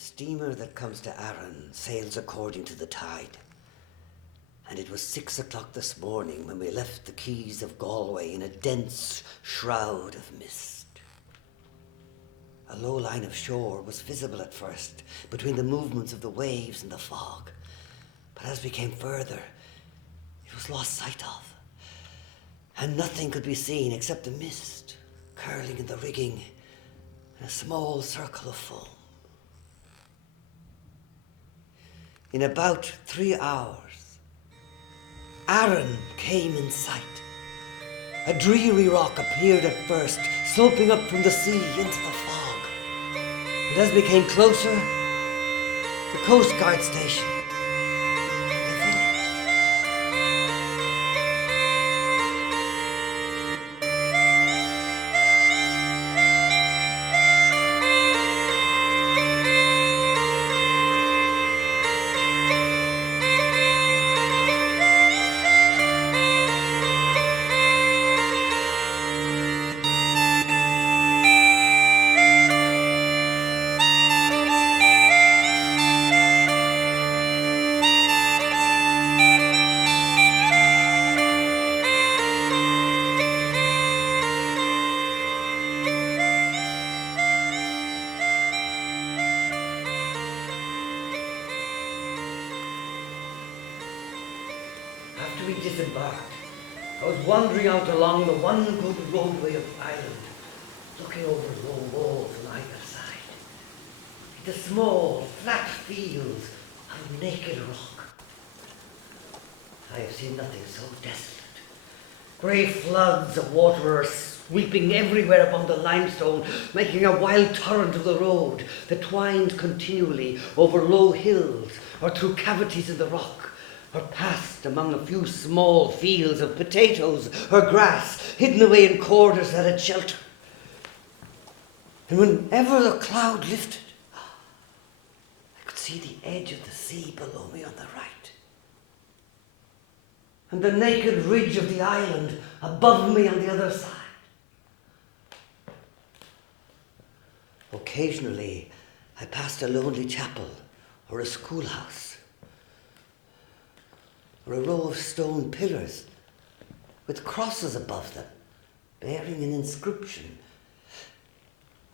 steamer that comes to Aran sails according to the tide. And it was 6 o'clock this morning when we left the quays of Galway in a dense shroud of mist. A low line of shore was visible at first between the movements of the waves and the fog. But as we came further, it was lost sight of. And nothing could be seen except the mist curling in the rigging and a small circle of foam. In about 3 hours, Aran came in sight. A dreary rock appeared at first, sloping up from the sea into the fog. And as we came closer, the Coast Guard station, the village. After we disembarked, I was wandering out along the one good roadway of Ireland, looking over low walls on either side, into small, flat fields of naked rock. I have seen nothing so desolate. Grey floods of water are sweeping everywhere upon the limestone, making a wild torrent of the road that twined continually over low hills or through cavities in the rock, or passed among a few small fields of potatoes or grass hidden away in corners that had shelter. And whenever the cloud lifted, I could see the edge of the sea below me on the right, and the naked ridge of the island above me on the other side. Occasionally, I passed a lonely chapel or a schoolhouse, or a row of stone pillars with crosses above them, bearing an inscription,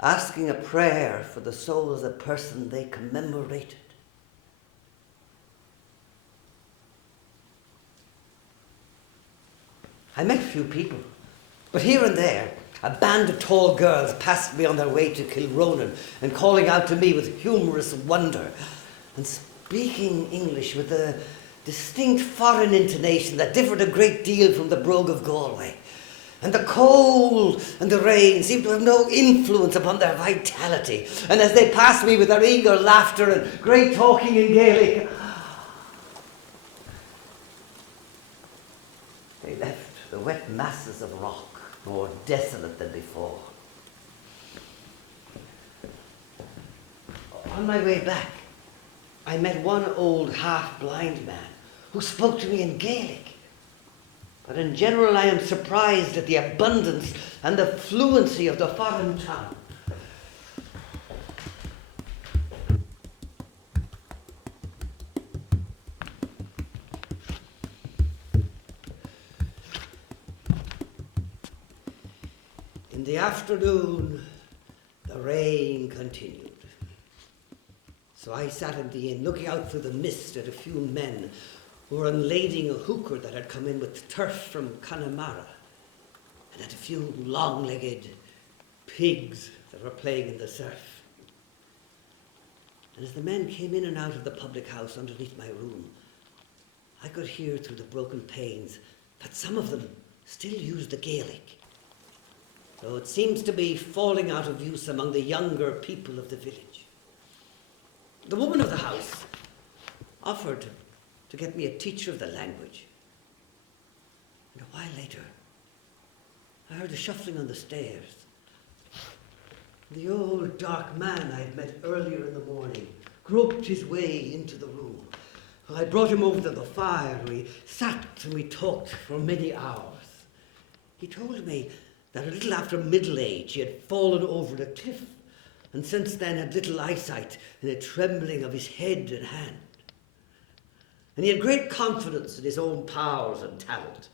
asking a prayer for the soul of the person they commemorated. I met few people, but here and there, a band of tall girls passed me on their way to Kilronan and calling out to me with humorous wonder and speaking English with a distinct foreign intonation that differed a great deal from the brogue of Galway. And the cold and the rain seemed to have no influence upon their vitality. And as they passed me with their eager laughter and great talking in Gaelic, they left the wet masses of rock more desolate than before. On my way back, I met one old half-blind man who spoke to me in Gaelic. But in general, I am surprised at the abundance and the fluency of the foreign tongue. In the afternoon, the rain continued. So I sat in the inn, looking out through the mist at a few men who were unlading a hooker that had come in with turf from Connemara, and at a few long-legged pigs that were playing in the surf. And as the men came in and out of the public house underneath my room, I could hear through the broken panes that some of them still used the Gaelic, though it seems to be falling out of use among the younger people of the village. The woman of the house offered to get me a teacher of the language. And a while later, I heard a shuffling on the stairs. The old dark man I had met earlier in the morning groped his way into the room. I brought him over to the fire, and we sat and we talked for many hours. He told me that a little after middle age he had fallen over a cliff and since then had little eyesight and a trembling of his head and hand. And he had great confidence in his own powers and talent,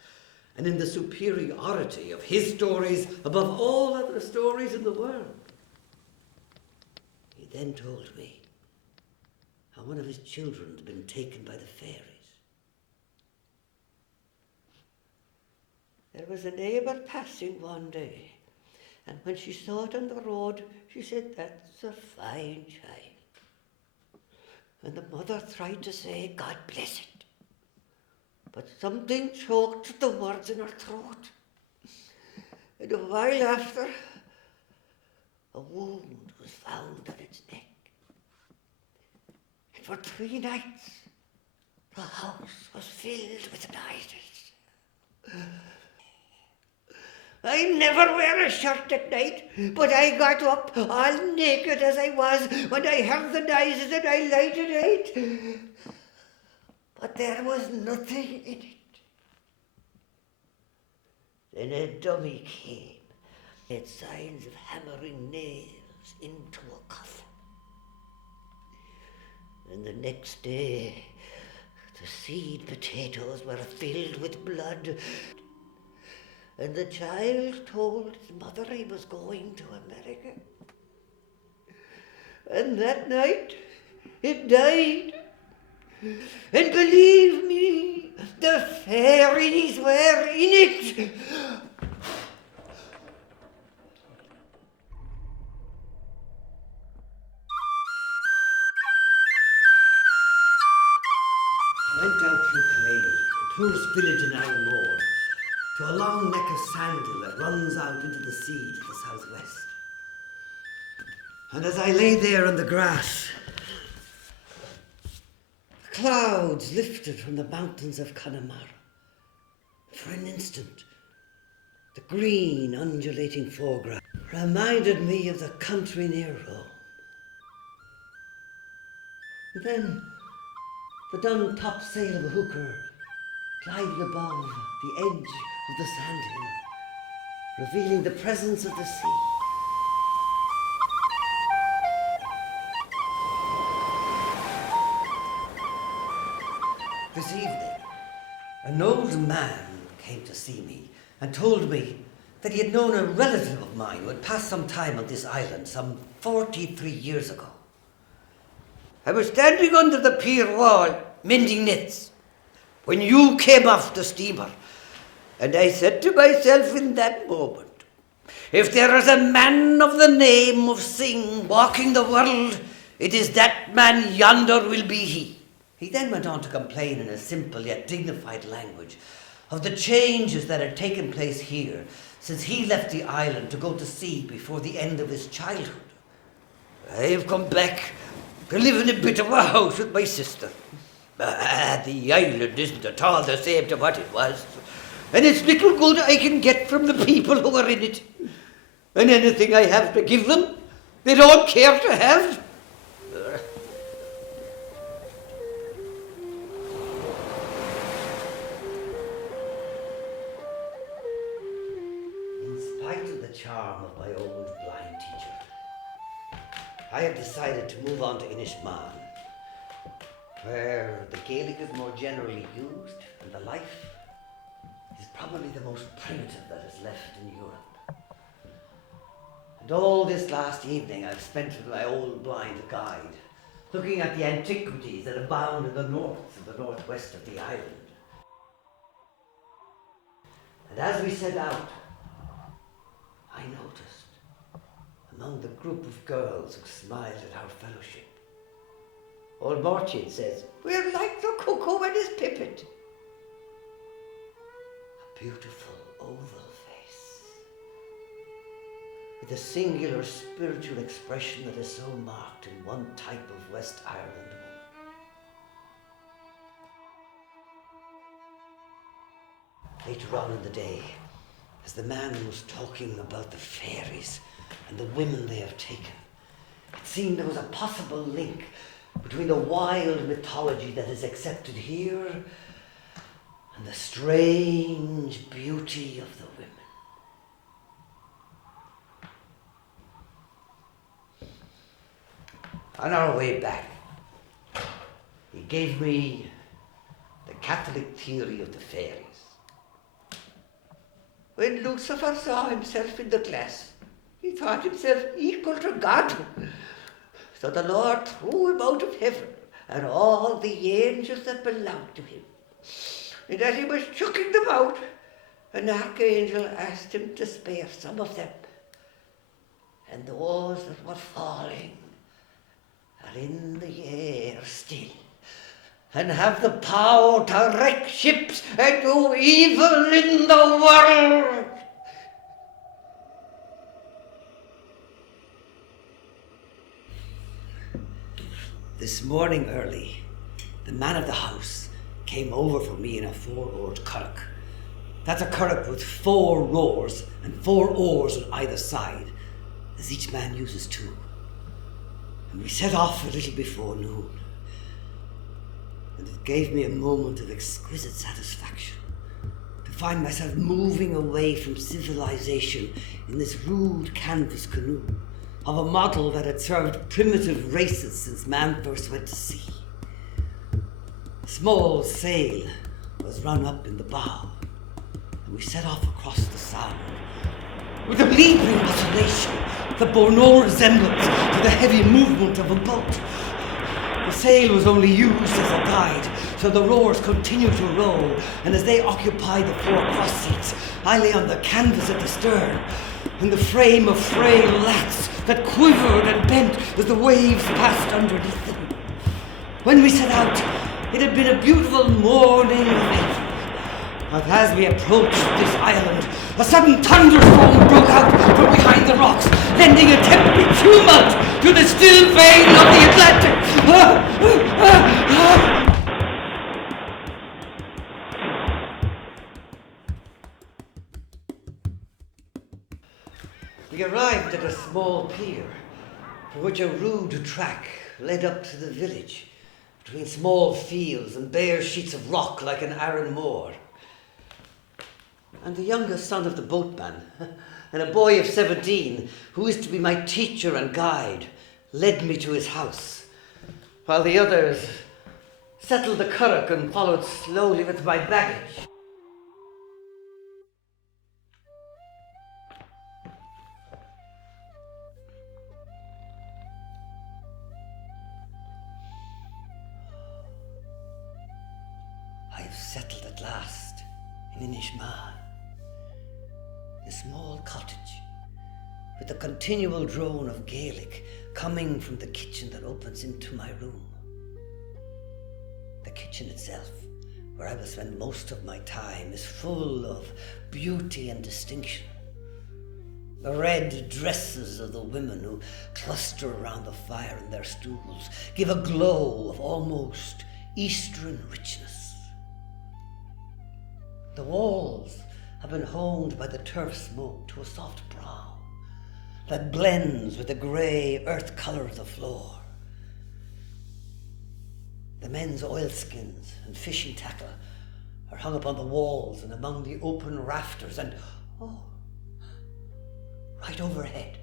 and in the superiority of his stories above all other stories in the world. He then told me how one of his children had been taken by the fairies. There was a neighbour passing one day, and when she saw it on the road, she said, "That's a fine child." And the mother tried to say, "God bless it." But something choked the words in her throat. And a while after, a wound was found on its neck. And for 3 nights, the house was filled with noises. I never wear a shirt at night, but I got up all naked as I was when I heard the noises and I lighted it. But there was nothing in it. Then a dummy came. It had signs of hammering nails into a coffin. And the next day, the seed potatoes were filled with blood. And the child told his mother he was going to America. And that night, it died. And believe me, the fairies were in it. I went out through Killarney, the poorest village in Aran, to a long neck of sandhill that runs out into the sea to the southwest. And as I lay there on the grass, the clouds lifted from the mountains of Connemara. For an instant, the green, undulating foreground reminded me of the country near Rome. And then the dun top sail of a hooker glided above the edge of the sandhill, revealing the presence of the sea. This evening, an old man came to see me and told me that he had known a relative of mine who had passed some time on this island some 43 years ago. I was standing under the pier wall mending nets when you came off the steamer, and I said to myself in that moment, if there is a man of the name of Singh walking the world, it is that man yonder will be he. He then went on to complain in a simple yet dignified language of the changes that had taken place here since he left the island to go to sea before the end of his childhood. I have come back to live in a bit of a house with my sister. The island isn't at all the same to what it was, and it's little good I can get from the people who are in it. And anything I have to give them, they don't care to have. In spite of the charm of my old blind teacher, I have decided to move on to Inishmaan, where the Gaelic is more generally used and the life is probably the most primitive that is left in Europe. And all this last evening I've spent with my old blind guide, looking at the antiquities that abound in the north and the northwest of the island. And as we set out, I noticed among the group of girls who smiled at our fellowship, old Martin says, "We're like the cuckoo and his pipit." A beautiful oval face, with a singular spiritual expression that is so marked in one type of West Ireland woman. Later on in the day, as the man was talking about the fairies and the women they have taken, it seemed there was a possible link between the wild mythology that is accepted here and the strange beauty of the women. On our way back, he gave me the Catholic theory of the fairies. When Lucifer saw himself in the glass, he thought himself equal to God. So the Lord threw him out of heaven and all the angels that belonged to him. And as he was chucking them out, an archangel asked him to spare some of them. And those that were falling are in the air still, and have the power to wreck ships and do evil in the world. This morning early, the man of the house came over for me in a 4-oared curragh. That's a curragh with 4 rowers and 4 oars on either side, as each man uses 2. And we set off a little before noon. And it gave me a moment of exquisite satisfaction to find myself moving away from civilization in this rude canvas canoe of a model that had served primitive races since man first went to sea. A small sail was run up in the bow, and we set off across the sound with a leaping oscillation that bore no resemblance to the heavy movement of a boat. The sail was only used as a guide, so the rowers continued to row, and as they occupied the 4 cross seats, I lay on the canvas at the stern, in the frame of frail lats that quivered and bent as the waves passed underneath them. When we set out, it had been a beautiful morning of April. But as we approached this island, a sudden thunderstorm broke out from behind the rocks, lending a tempting tumult to the still vein of the Atlantic. We arrived at a small pier, from which a rude track led up to the village, between small fields and bare sheets of rock like an Aran moor. And the youngest son of the boatman, and a boy of 17, who is to be my teacher and guide, led me to his house, while the others settled the curragh and followed slowly with my baggage. I have settled at last in Inishmaan, a small cottage, with a continual drone of Gaelic coming from the kitchen that opens into my room. The kitchen itself, where I will spend most of my time, is full of beauty and distinction. The red dresses of the women who cluster around the fire in their stools give a glow of almost Eastern richness. The walls have been honed by the turf smoke to a soft brown that blends with the grey earth colour of the floor. The men's oilskins and fishing tackle are hung upon the walls and among the open rafters, and right overhead,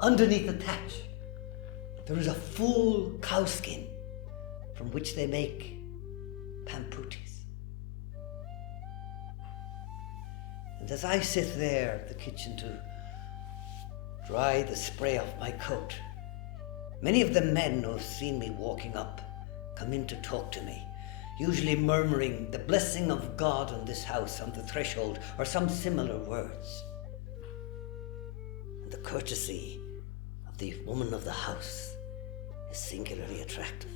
underneath the thatch, there is a full cowskin from which they make pamputis. And as I sit there at the kitchen to dry the spray off my coat, many of the men who have seen me walking up come in to talk to me, usually murmuring the blessing of God on this house on the threshold, or some similar words. And the courtesy of the woman of the house is singularly attractive.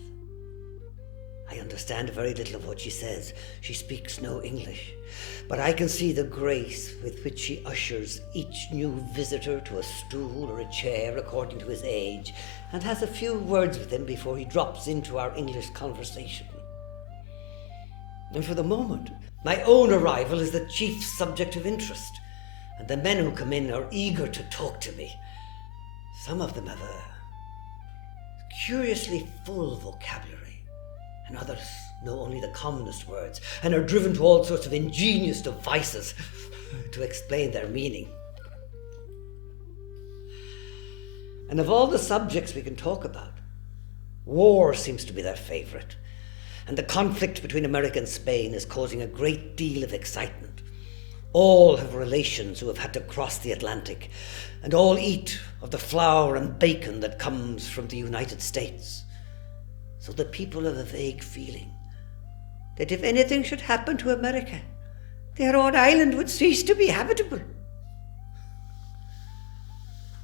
I understand very little of what she says. She speaks no English, but I can see the grace with which she ushers each new visitor to a stool or a chair according to his age, and has a few words with him before he drops into our English conversation. And for the moment, my own arrival is the chief subject of interest, and the men who come in are eager to talk to me. Some of them have a curiously full vocabulary, and others know only the commonest words and are driven to all sorts of ingenious devices to explain their meaning. And of all the subjects we can talk about, War seems to be their favourite, and the conflict between America and Spain is causing a great deal of excitement. All have relations who have had to cross the Atlantic, and all eat of the flour and bacon that comes from the United States. So the people have a vague feeling that if anything should happen to America, their own island would cease to be habitable.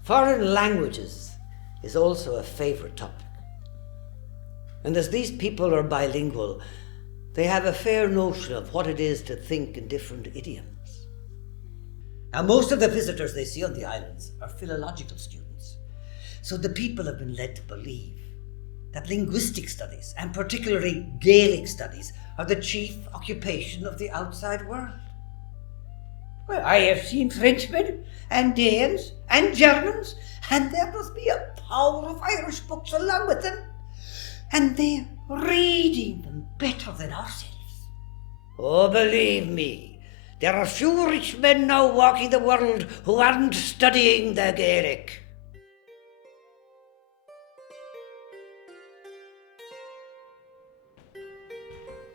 Foreign languages is also a favourite topic. And as these people are bilingual, they have a fair notion of what it is to think in different idioms. Now, most of the visitors they see on the islands are philological students, so the people have been led to believe that linguistic studies, and particularly Gaelic studies, are the chief occupation of the outside world. Well, I have seen Frenchmen and Danes and Germans, and there must be a power of Irish books along with them, and they're reading them better than ourselves. Oh, believe me, there are few rich men now walking the world who aren't studying the Gaelic.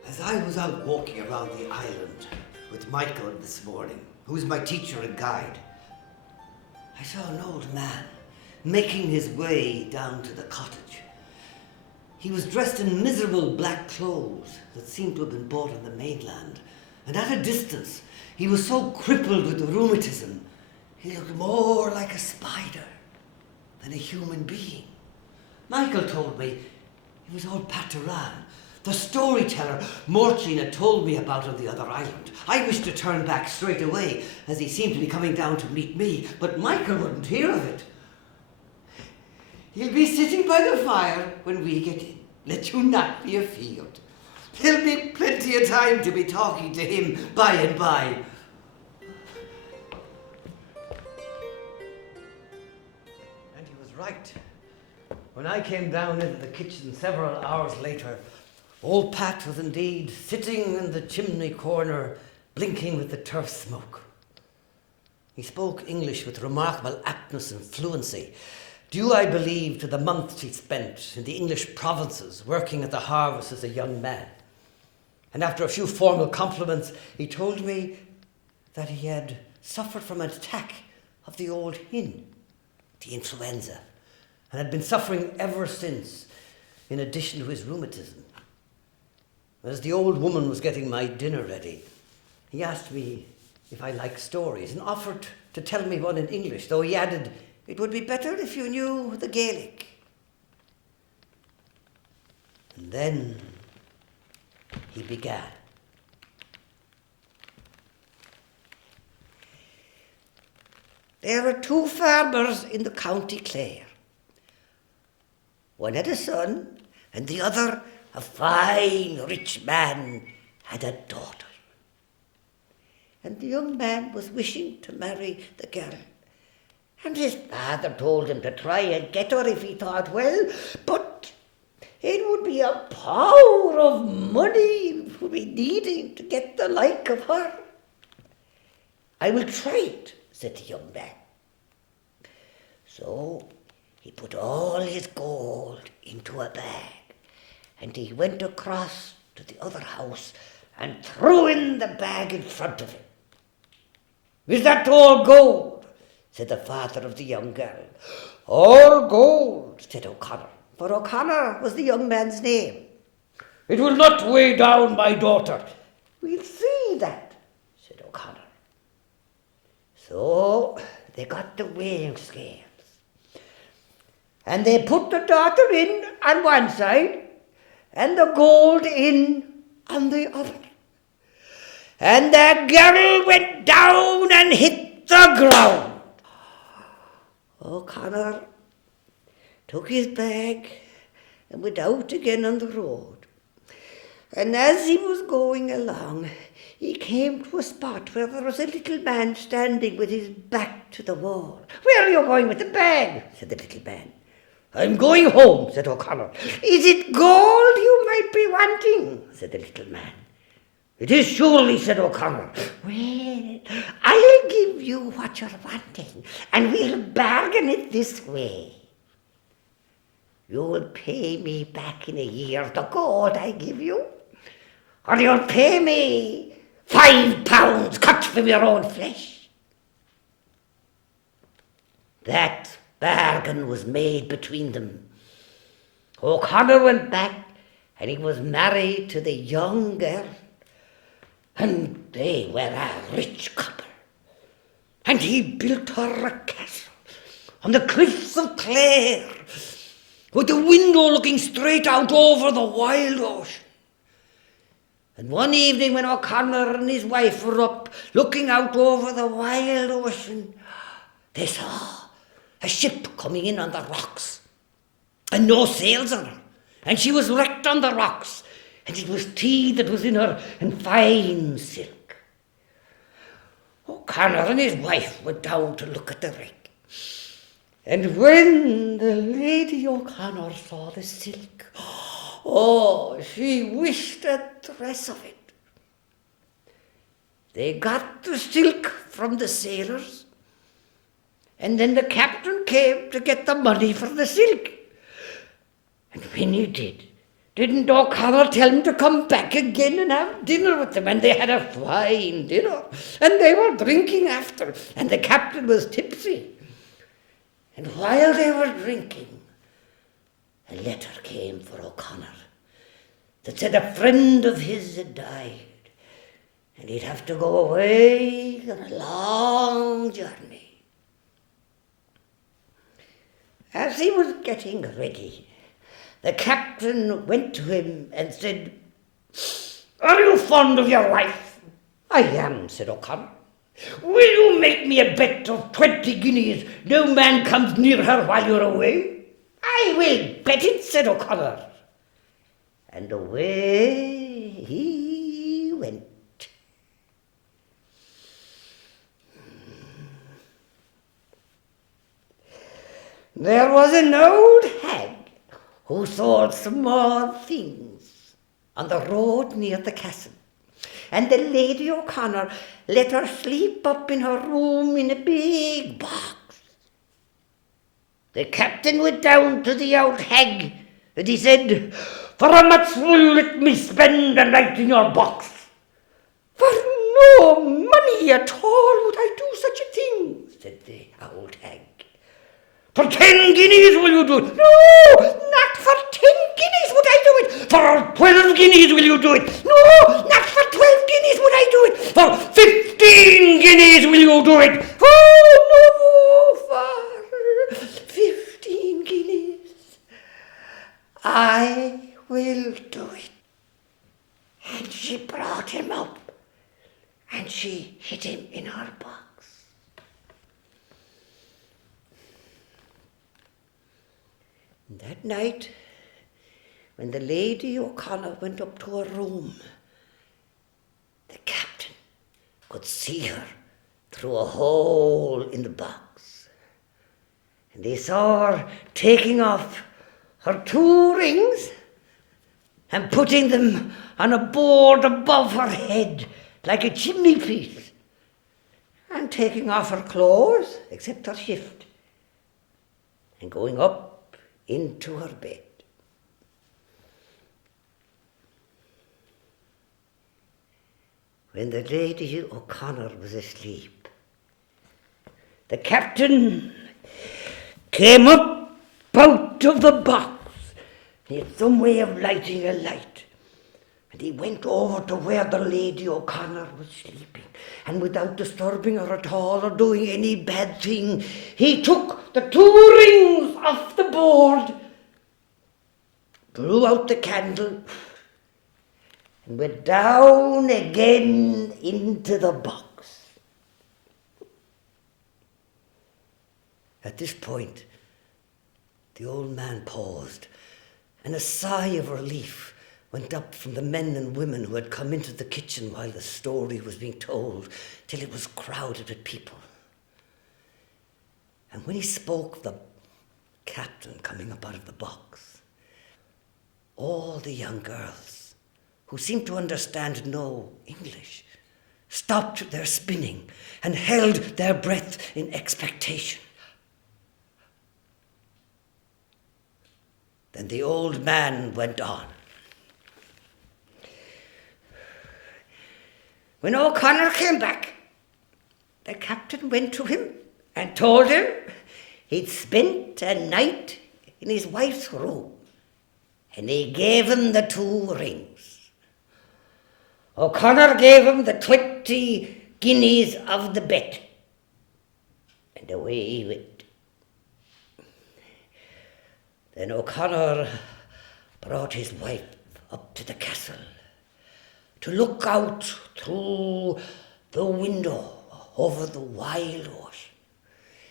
As I was out walking around the island with Michael this morning, who's my teacher and guide, I saw an old man making his way down to the cottage. He was dressed in miserable black clothes that seemed to have been bought on the mainland, and at a distance he was so crippled with rheumatism he looked more like a spider than a human being. Michael told me he was old Pat Aran, the storyteller Morchin had told me about on the other island. I wished to turn back straight away, as he seemed to be coming down to meet me, but Michael wouldn't hear of it. He'll be sitting by the fire when we get in. Let you not be afeard. There'll be plenty of time to be talking to him by and by. And he was right. When I came down into the kitchen several hours later, old Pat was indeed sitting in the chimney corner, blinking with the turf smoke. He spoke English with remarkable aptness and fluency, due, I believe, to the months he spent in the English provinces working at the harvest as a young man. And after a few formal compliments, he told me that he had suffered from an attack of the old hin, the influenza, and had been suffering ever since, in addition to his rheumatism. As the old woman was getting my dinner ready, he asked me if I liked stories and offered to tell me one in English, though he added, "It would be better if you knew the Gaelic." And then he began. There were two farmers in the County Clare. One had a son, and the other, a fine, rich man, had a daughter. And the young man was wishing to marry the girl. And his father told him to try and get her if he thought well, but it would be a power of money he would be needing to get the like of her. "I will try it," said the young man. So he put all his gold into a bag, and he went across to the other house and threw in the bag in front of him. "Is that all gold?" said the father of the young girl. "All gold," said O'Connor, for O'Connor was the young man's name. "It will not weigh down my daughter." "We'll see that," said O'Connor. So they got the weighing scales, and they put the daughter in on one side and the gold in on the other. And the girl went down and hit the ground. O'Connor took his bag and went out again on the road. And as he was going along, he came to a spot where there was a little man standing with his back to the wall. "Where are you going with the bag?" said the little man. "I'm going home," said O'Connor. "Is it gold you might be wanting?" said the little man. "It is surely," said O'Connor. "Well, I'll give you what you're wanting, and we'll bargain it this way. You'll pay me back in a year the gold I give you, or you'll pay me £5 cut from your own flesh. That bargain was made between them. O'Connor went back and he was married to the young girl, and they were a rich couple. And he built her a castle on the cliffs of Clare, with the window looking straight out over the wild ocean. And one evening when O'Connor and his wife were up looking out over the wild ocean, they saw a ship coming in on the rocks, and no sails on her, and she was wrecked on the rocks, and it was tea that was in her and fine silk. O'Connor and his wife went down to look at the wreck. And when the Lady O'Connor saw the silk, oh, she wished a dress of it. They got the silk from the sailors, and then the captain came to get the money for the silk. And when he did, didn't O'Connor tell him to come back again and have dinner with them? And they had a fine dinner, and they were drinking after, and the captain was tipsy. And while they were drinking, a letter came for O'Connor that said a friend of his had died, and he'd have to go away on a long journey. As he was getting ready, the captain went to him and said, "Are you fond of your wife?" "I am," said O'Connor. "Will you make me a bet of 20 guineas no man comes near her while you're away?" "I will bet it," said O'Connor. And away he went. There was an old hag who sold small things on the road near the castle, and the Lady O'Connor let her sleep up in her room in a big box. The captain went down to the old hag, and he said, "For how much will you let me spend a night in your box?" "For no money at all would I do such a thing," said the old hag. "For 10 guineas will you do it?" "No, not for 10 guineas would I do it." "For 12 guineas will you do it?" "No, not for 12 guineas would I do it." "For 15 guineas will you do it?" "Oh, no, for 15 guineas I will do it." And she brought him up, and she hid him in her box. That night, when the Lady O'Connor went up to her room, the captain could see her through a hole in the box. And he saw her taking off her 2 rings and putting them on a board above her head like a chimney piece, and taking off her clothes, except her shift, and going up into her bed. When the Lady O'Connor was asleep, the captain came up out of the box. He had some way of lighting a light, and he went over to where the Lady O'Connor was sleeping, and without disturbing her at all or doing any bad thing, he took the 2 rings off the board, blew out the candle, and went down again into the box. At this point, the old man paused, and a sigh of relief went up from the men and women who had come into the kitchen while the story was being told, till it was crowded with people. And when he spoke of the captain coming up out of the box, all the young girls, who seemed to understand no English, stopped their spinning and held their breath in expectation. Then the old man went on. When O'Connor came back, the captain went to him and told him he'd spent a night in his wife's room, and he gave him the 2 rings. O'Connor gave him the 20 guineas of the bet, and away he went. Then O'Connor brought his wife up to the castle to look out through the window over the wild ocean.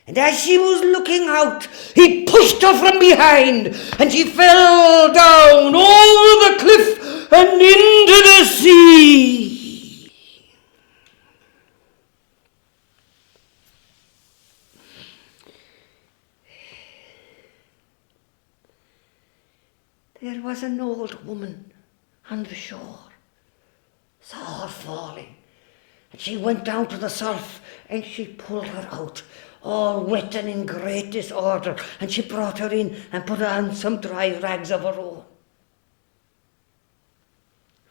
And as she was looking out, he pushed her from behind, and she fell down over the cliff and into the sea. There was an old woman on the shore, saw her falling, and she went down to the surf and she pulled her out, all wet and in great disorder, and she brought her in and put her on some dry rags of her own.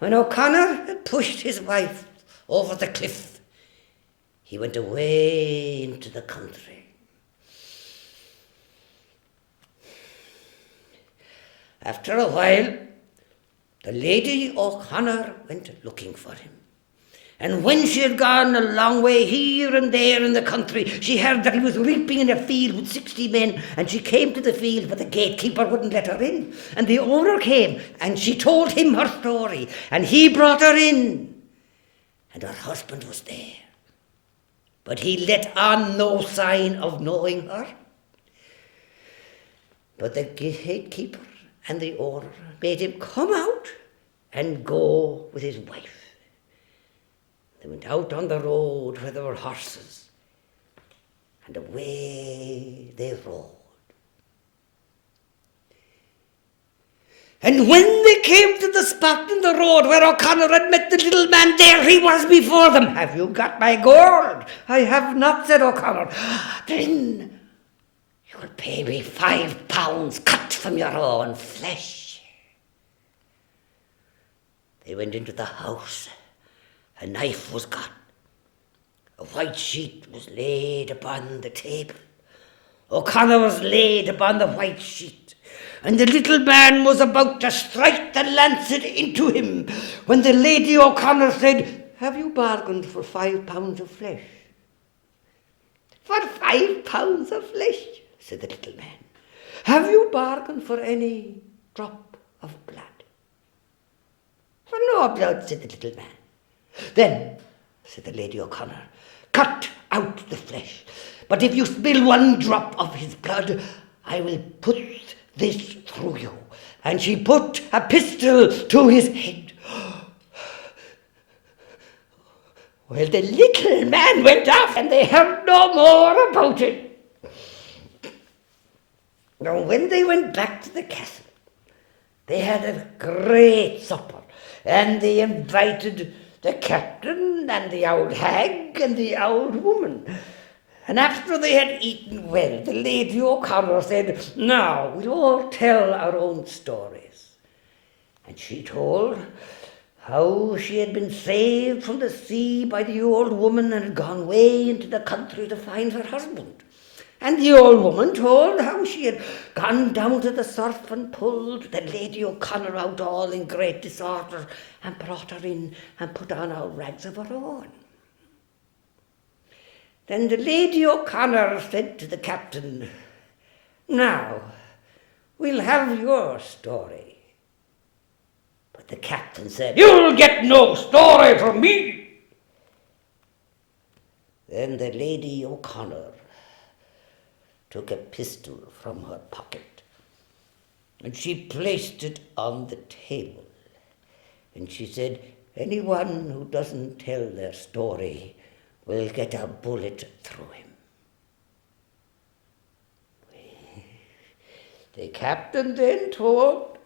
When O'Connor had pushed his wife over the cliff, he went away into the country. After a while, the Lady O'Connor went looking for him. And when she had gone a long way here and there in the country, she heard that he was reaping in a field with 60 men, and she came to the field, but the gatekeeper wouldn't let her in. And the owner came, and she told him her story, and he brought her in, and her husband was there. But he let on no sign of knowing her. But the gatekeeper and the owner made him come out and go with his wife. They went out on the road where there were horses, and away they rode. And when they came to the spot in the road where O'Connor had met the little man, there he was before them. "Have you got my gold?" "I have not," said O'Connor. "Then you will pay me £5 cut from your own flesh." They went into the house. A knife was got. A white sheet was laid upon the table. O'Connor was laid upon the white sheet, and the little man was about to strike the lancet into him, when the Lady O'Connor said, "Have you bargained for £5 of flesh?" "For £5 of flesh," said the little man. "Have you bargained for any drop of blood?" "For no blood," said the little man. "Then," said the Lady O'Connor, "cut out the flesh, but if you spill one drop of his blood, I will put this through you." And she put a pistol to his head. Well, the little man went off, and they heard no more about it. Now, when they went back to the castle, they had a great supper, and they invited the captain and the old hag and the old woman. And after they had eaten well, the Lady O'Connor said, "Now we'll all tell our own stories." And she told how she had been saved from the sea by the old woman and had gone way into the country to find her husband. And the old woman told how she had gone down to the surf and pulled the Lady O'Connor out all in great disorder and brought her in and put on our rags of her own. Then the Lady O'Connor said to the captain, "Now, we'll have your story." But the captain said, "You'll get no story from me." Then the Lady O'Connor took a pistol from her pocket, and she placed it on the table. And she said, "Anyone who doesn't tell their story will get a bullet through him." The captain then told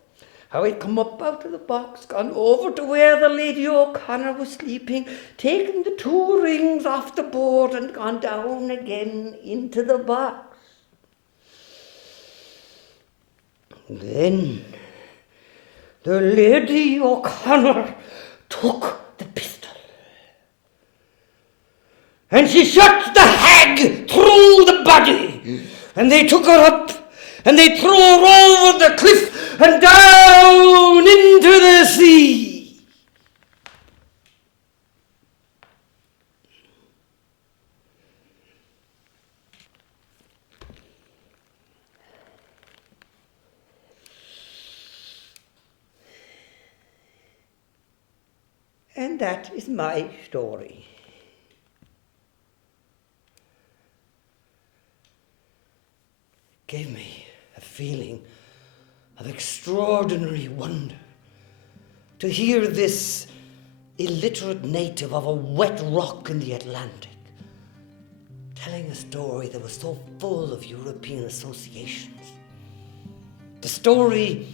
how he'd come up out of the box, gone over to where the Lady O'Connor was sleeping, taken the 2 rings off the board and gone down again into the box. Then the Lady O'Connor took the pistol, and she shot the hag through the body, and they took her up, and they threw her over the cliff and down into the sea. And that is my story. It gave me a feeling of extraordinary wonder to hear this illiterate native of a wet rock in the Atlantic telling a story that was so full of European associations. The story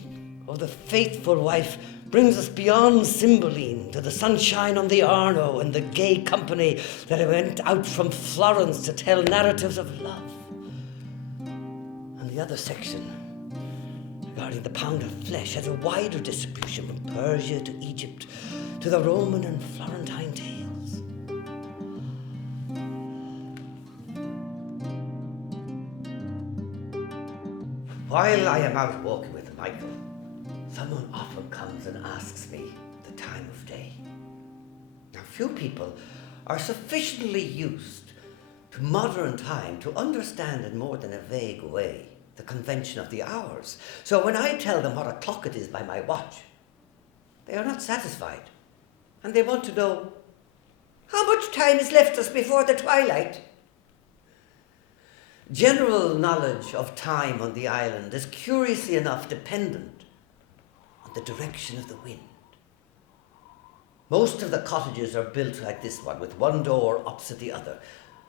of the faithful wife brings us beyond Cymbeline to the sunshine on the Arno and the gay company that went out from Florence to tell narratives of love. And the other section, regarding the pound of flesh, has a wider distribution from Persia to Egypt to the Roman and Florentine tales. While I am out walking with Michael, someone often comes and asks me the time of day. Now, few people are sufficiently used to modern time to understand in more than a vague way the convention of the hours. So when I tell them what o'clock it is by my watch, they are not satisfied, and they want to know, how much time is left us before the twilight? General knowledge of time on the island is curiously enough dependent the direction of the wind. Most of the cottages are built like this one, with one door opposite the other,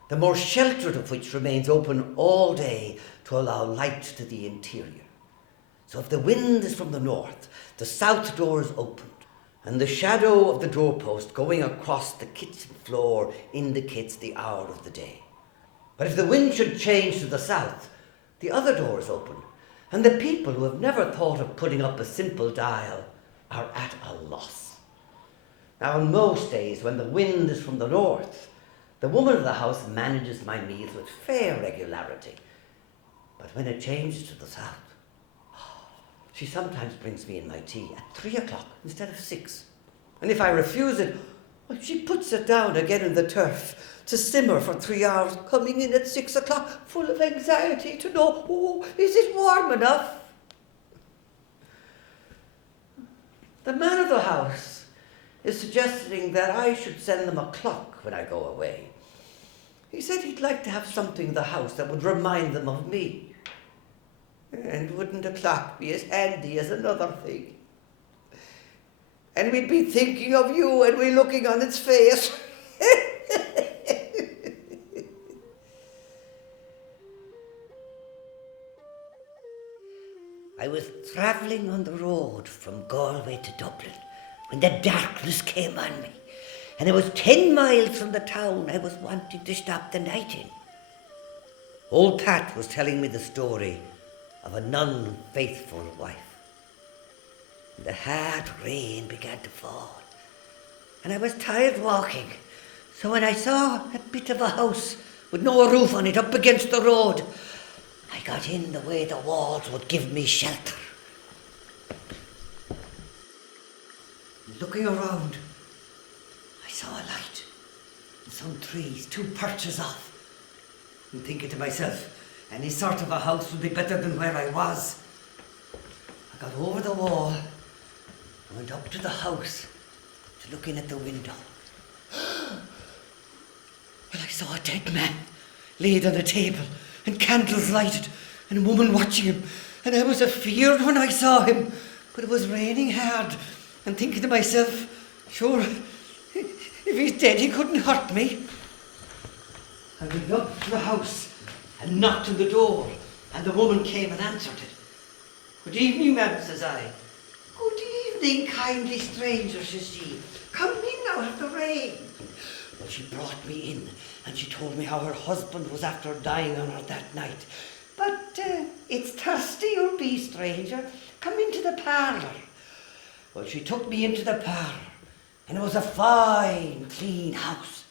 the more sheltered of which remains open all day to allow light to the interior. So if the wind is from the north, the south door is opened, and the shadow of the doorpost going across the kitchen floor indicates the hour of the day. But if the wind should change to the south, the other door is open, and the people who have never thought of putting up a simple dial are at a loss. Now, on most days, when the wind is from the north, the woman of the house manages my meals with fair regularity. But when it changes to the south, she sometimes brings me in my tea at 3 o'clock instead of 6. And if I refuse it, well, she puts it down again in the turf to simmer for 3 hours, coming in at 6 o'clock, full of anxiety to know, oh, is it warm enough? The man of the house is suggesting that I should send them a clock when I go away. He said he'd like to have something in the house that would remind them of me. And wouldn't a clock be as handy as another thing? And we'd be thinking of you and we looking on its face. I was travelling on the road from Galway to Dublin when the darkness came on me, and it was 10 miles from the town I was wanting to stop the night in. Old Pat was telling me the story of an unfaithful wife. The hard rain began to fall, and I was tired walking, so when I saw a bit of a house with no roof on it up against the road, I got in the way the walls would give me shelter. Looking around, I saw a light and some trees 2 perches off, and thinking to myself, any sort of a house would be better than where I was. I got over the wall and went up to the house to look in at the window. Well, I saw a dead man laid on a table and candles lighted and a woman watching him, and I was afeard when I saw him, but it was raining hard, and thinking to myself, sure, if he's dead he couldn't hurt me. I went up to the house and knocked on the door, and the woman came and answered it. Good evening, ma'am, says I. Good evening, kindly stranger, says she. Come in out of the rain. Well, she brought me in, and she told me how her husband was after dying on her that night. But It's thirsty you'll be, stranger. Come into the parlour. Well, she took me into the parlour, and it was a fine, clean house.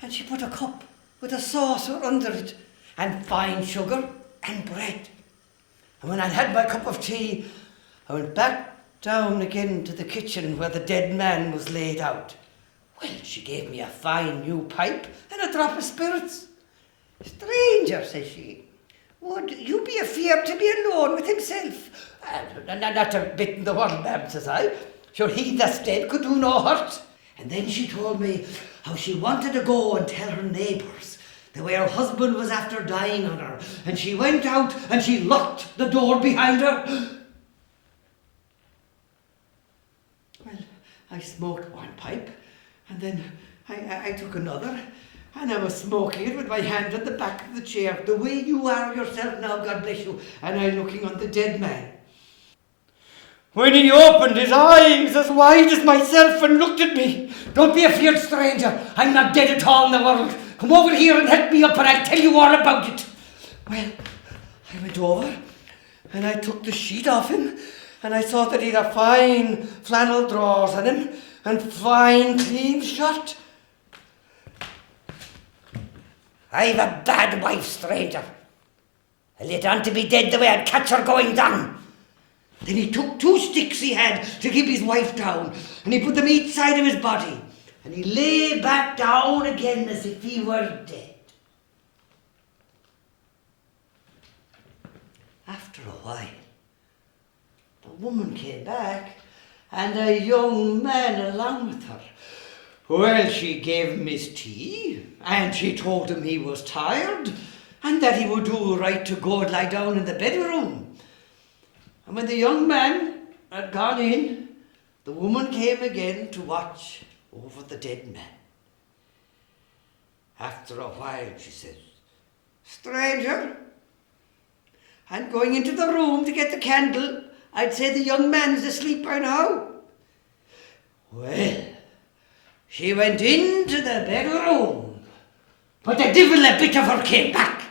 And she put a cup with a saucer under it, and fine sugar and bread. And when I'd had my cup of tea, I went back down again to the kitchen where the dead man was laid out. Well, she gave me a fine new pipe and a drop of spirits. Stranger, says she, would you be afeard to be alone with himself? Not a bit in the world, ma'am, says I. Sure, he that's dead could do no hurt. And then she told me how she wanted to go and tell her neighbours the way her husband was after dying on her. And she went out and she locked the door behind her. Well, I smoked one pipe, and then I took another, and I was smoking it with my hand at the back of the chair, the way you are yourself now, God bless you, and I looking on the dead man. When he opened his eyes as wide as myself and looked at me, don't be afeard, stranger, I'm not dead at all in the world. Come over here and help me up and I'll tell you all about it. Well, I went over and I took the sheet off him, and I saw that he'd a fine flannel drawers on him and fine clean shirt. I've a bad wife, stranger. I let on to be dead the way I'd catch her going down. Then he took 2 sticks he had to keep his wife down, and he put them each side of his body, and he lay back down again as if he were dead. After a while, the woman came back, and a young man along with her. Well, she gave him his tea, and she told him he was tired, and that he would do right to go and lie down in the bedroom. And when the young man had gone in, the woman came again to watch over the dead man. After a while, she said, stranger, I'm going into the room to get the candle. I'd say the young man's asleep by now. Well, she went into the bedroom, but the devil a bit of her came back.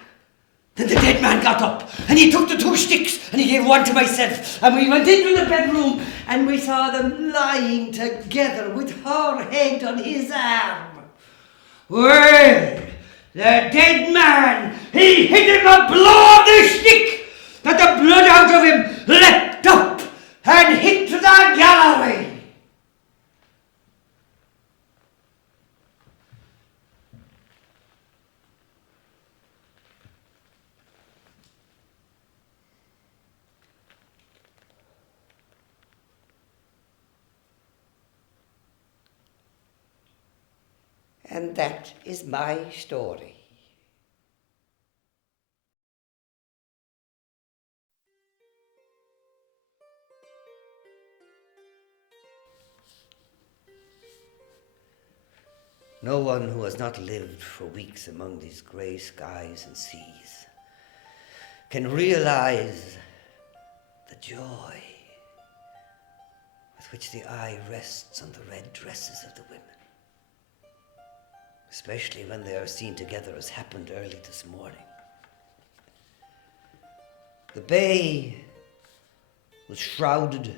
Then the dead man got up, and he took the 2 sticks, and he gave one to myself, and we went into the bedroom, and we saw them lying together with her head on his arm. Well, the dead man, he hit him a blow of the stick, that the blood out of him leapt up and hit the gallery. And that is my story. No one who has not lived for weeks among these grey skies and seas can realize the joy with which the eye rests on the red dresses of the women, especially when they are seen together as happened early this morning. The bay was shrouded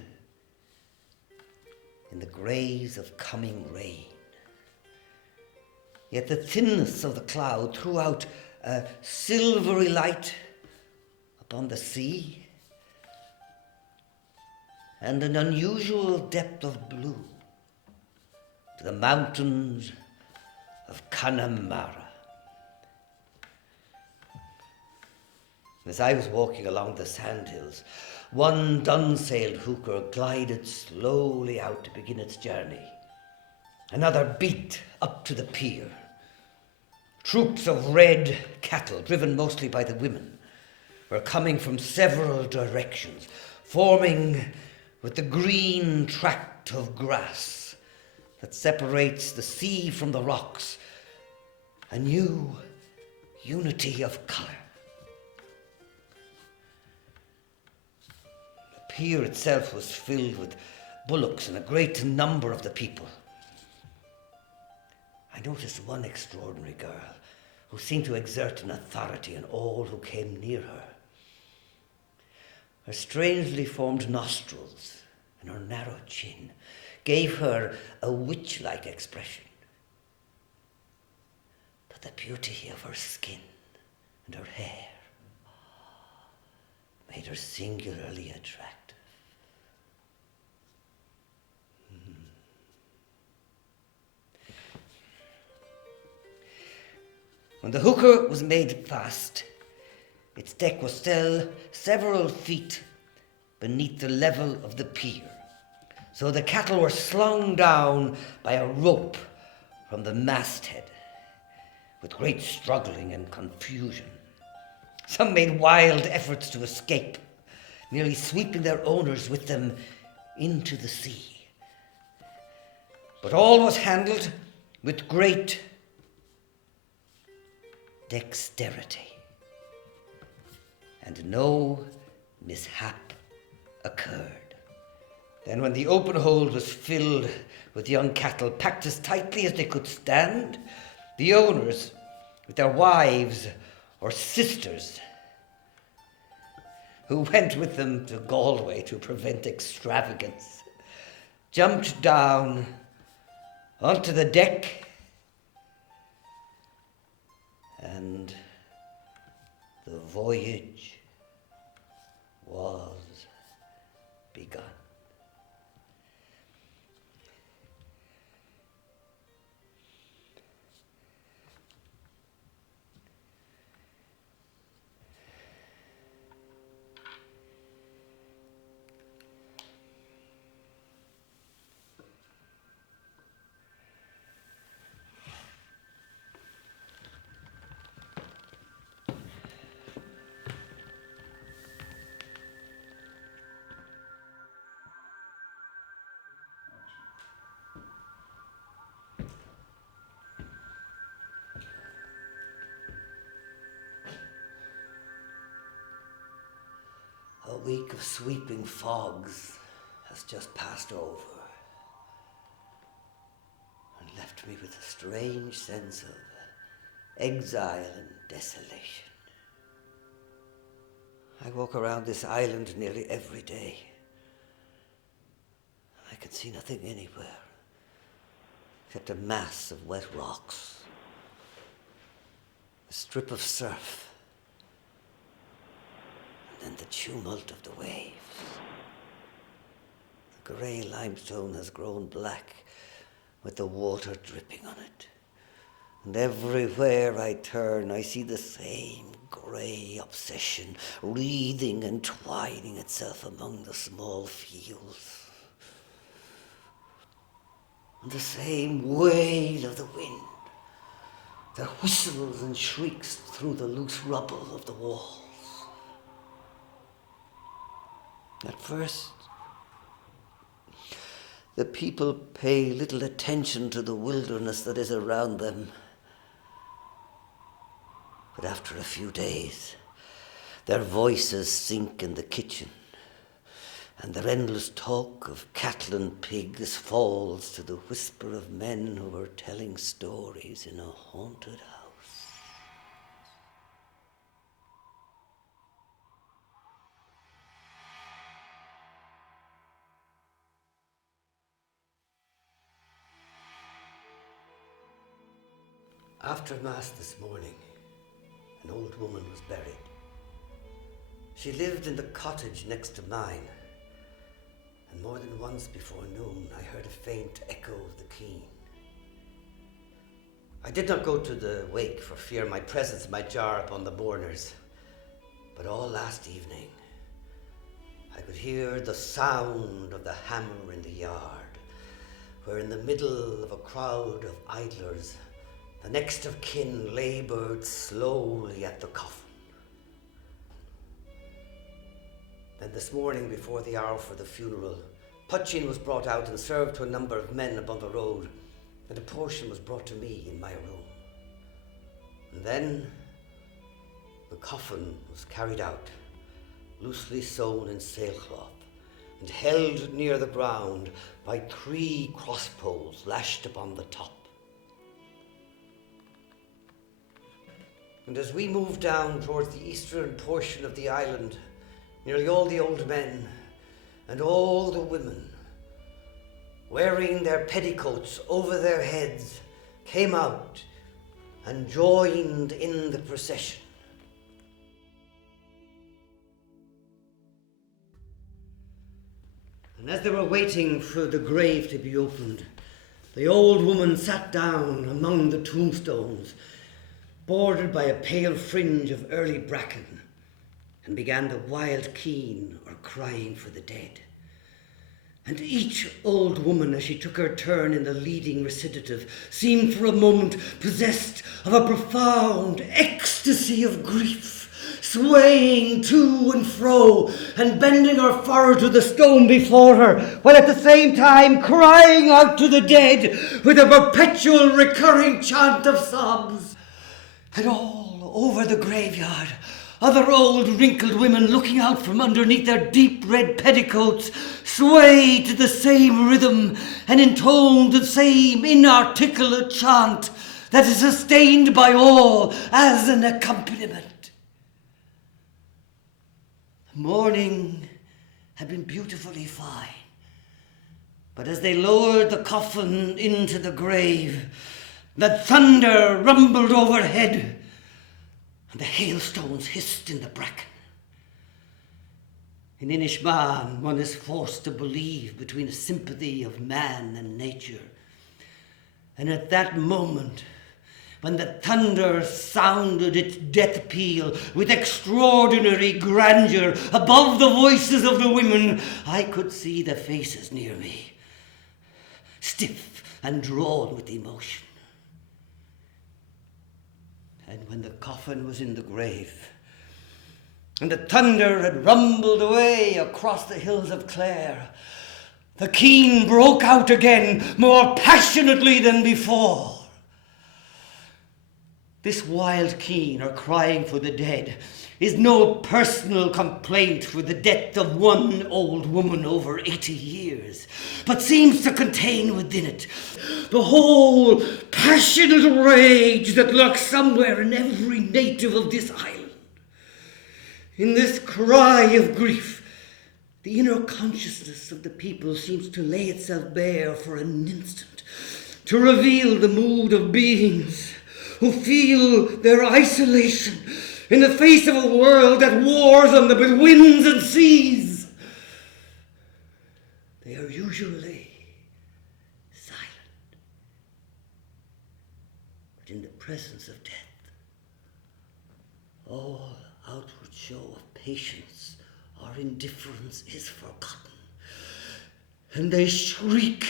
in the greys of coming rain, yet the thinness of the cloud threw out a silvery light upon the sea and an unusual depth of blue to the mountains of Connemara. As I was walking along the sandhills, one dun-sailed hooker glided slowly out to begin its journey. Another beat up to the pier. Troops of red cattle, driven mostly by the women, were coming from several directions, forming with the green tract of grass that separates the sea from the rocks, a new unity of colour. The pier itself was filled with bullocks and a great number of the people. I noticed one extraordinary girl who seemed to exert an authority on all who came near her. Her strangely formed nostrils and her narrow chin gave her a witch-like expression. But the beauty of her skin and her hair made her singularly attractive. When the hooker was made fast, its deck was still several feet beneath the level of the pier, so the cattle were slung down by a rope from the masthead, with great struggling and confusion. Some made wild efforts to escape, nearly sweeping their owners with them into the sea. But all was handled with great dexterity, and no mishap occurred. Then when the open hold was filled with young cattle packed as tightly as they could stand, the owners, with their wives or sisters, who went with them to Galway to prevent extravagance, jumped down onto the deck, and the voyage was begun. A week of sweeping fogs has just passed over and left me with a strange sense of exile and desolation. I walk around this island nearly every day. I can see nothing anywhere except a mass of wet rocks, a strip of surf, and the tumult of the waves. The grey limestone has grown black with the water dripping on it. And everywhere I turn, I see the same grey obsession wreathing and twining itself among the small fields. And the same wail of the wind that whistles and shrieks through the loose rubble of the walls. At first, the people pay little attention to the wilderness that is around them. But after a few days, their voices sink in the kitchen, and their endless talk of cattle and pigs falls to the whisper of men who are telling stories in a haunted house. After Mass this morning, an old woman was buried. She lived in the cottage next to mine, and more than once before noon I heard a faint echo of the keen. I did not go to the wake for fear my presence might jar upon the mourners, but all last evening I could hear the sound of the hammer in the yard, where in the middle of a crowd of idlers the next of kin laboured slowly at the coffin. Then this morning, before the hour for the funeral, poitín was brought out and served to a number of men upon the road, and a portion was brought to me in my room. And then the coffin was carried out, loosely sewn in sailcloth, and held near the ground by 3 crosspoles lashed upon the top. And as we moved down towards the eastern portion of the island, Nearly all the old men and all the women, wearing their petticoats over their heads, came out and joined in the procession. And as they were waiting for the grave to be opened, the old woman sat down among the tombstones, bordered by a pale fringe of early bracken, and began the wild keen or crying for the dead. And each old woman, as she took her turn in the leading recitative, seemed for a moment possessed of a profound ecstasy of grief, swaying to and fro and bending her forehead to the stone before her, while at the same time crying out to the dead with a perpetual recurring chant of sobs. And all over the graveyard, other old wrinkled women, looking out from underneath their deep red petticoats, swayed to the same rhythm and intoned the same inarticulate chant that is sustained by all as an accompaniment. The morning had been beautifully fine, but as they lowered the coffin into the grave, the thunder rumbled overhead and the hailstones hissed in the bracken. In Inishmaan, one is forced to believe between a sympathy of man and nature. And at that moment, when the thunder sounded its death peal with extraordinary grandeur above the voices of the women, I could see the faces near me, stiff and drawn with emotion. And when the coffin was in the grave, and the thunder had rumbled away across the hills of Clare, the keen broke out again more passionately than before. This wild keen, or crying for the dead, is no personal complaint for the death of one old woman over 80 years, but seems to contain within it the whole passionate rage that lurks somewhere in every native of this island. In this cry of grief, the inner consciousness of the people seems to lay itself bare for an instant, to reveal the mood of beings who feel their isolation in the face of a world that wars on them with winds and seas. They are usually silent, but in the presence of death, all outward show of patience or indifference is forgotten, and they shriek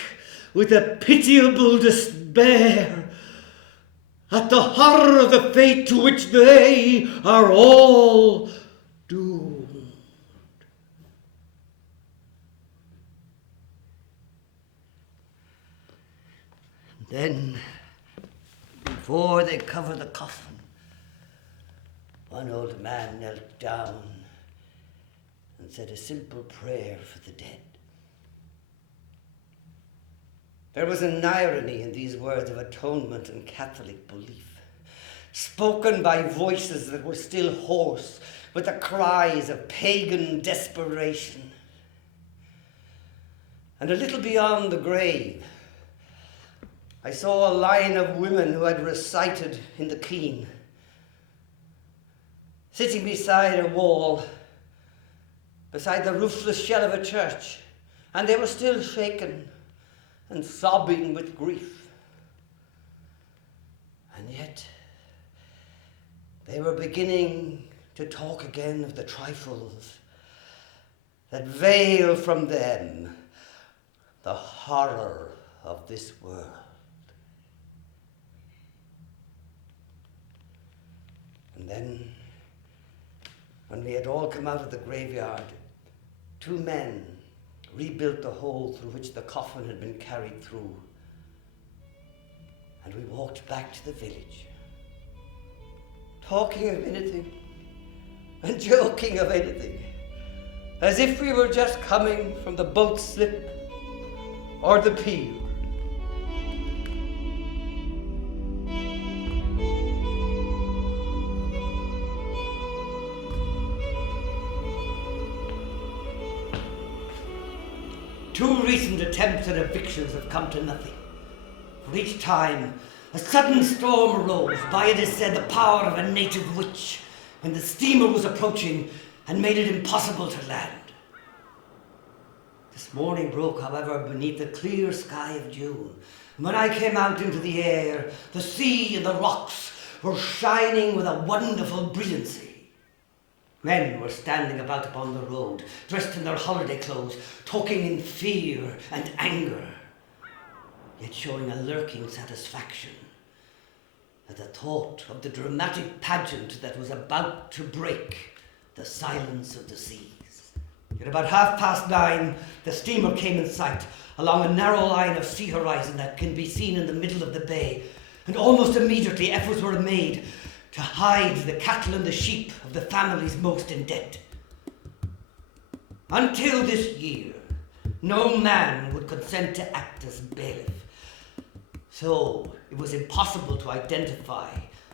with a pitiable despair at the horror of the fate to which they are all doomed. And then, before they cover the coffin, one old man knelt down and said a simple prayer for the dead. There was an irony in these words of atonement and Catholic belief, spoken by voices that were still hoarse with the cries of pagan desperation. And a little beyond the grave, I saw a line of women who had recited in the keen, sitting beside a wall, beside the roofless shell of a church, and they were still shaken and sobbing with grief. And yet, they were beginning to talk again of the trifles that veil from them the horror of this world. And then, when we had all come out of the graveyard, two men rebuilt the hole through which the coffin had been carried through, and we walked back to the village, talking of anything and joking of anything, as if we were just coming from the boat slip or the pier. 2 recent attempts at evictions have come to nothing. For each time, a sudden storm arose by, it is said, the power of a native witch, when the steamer was approaching and made it impossible to land. This morning broke, however, beneath the clear sky of June, and when I came out into the air, the sea and the rocks were shining with a wonderful brilliancy. Men were standing about upon the road, dressed in their holiday clothes, talking in fear and anger, yet showing a lurking satisfaction at the thought of the dramatic pageant that was about to break the silence of the seas. At about 9:30, the steamer came in sight along a narrow line of sea horizon that can be seen in the middle of the bay, and almost immediately efforts were made to hide the cattle and the sheep of the families most in debt. Until this year, no man would consent to act as bailiff, so it was impossible to identify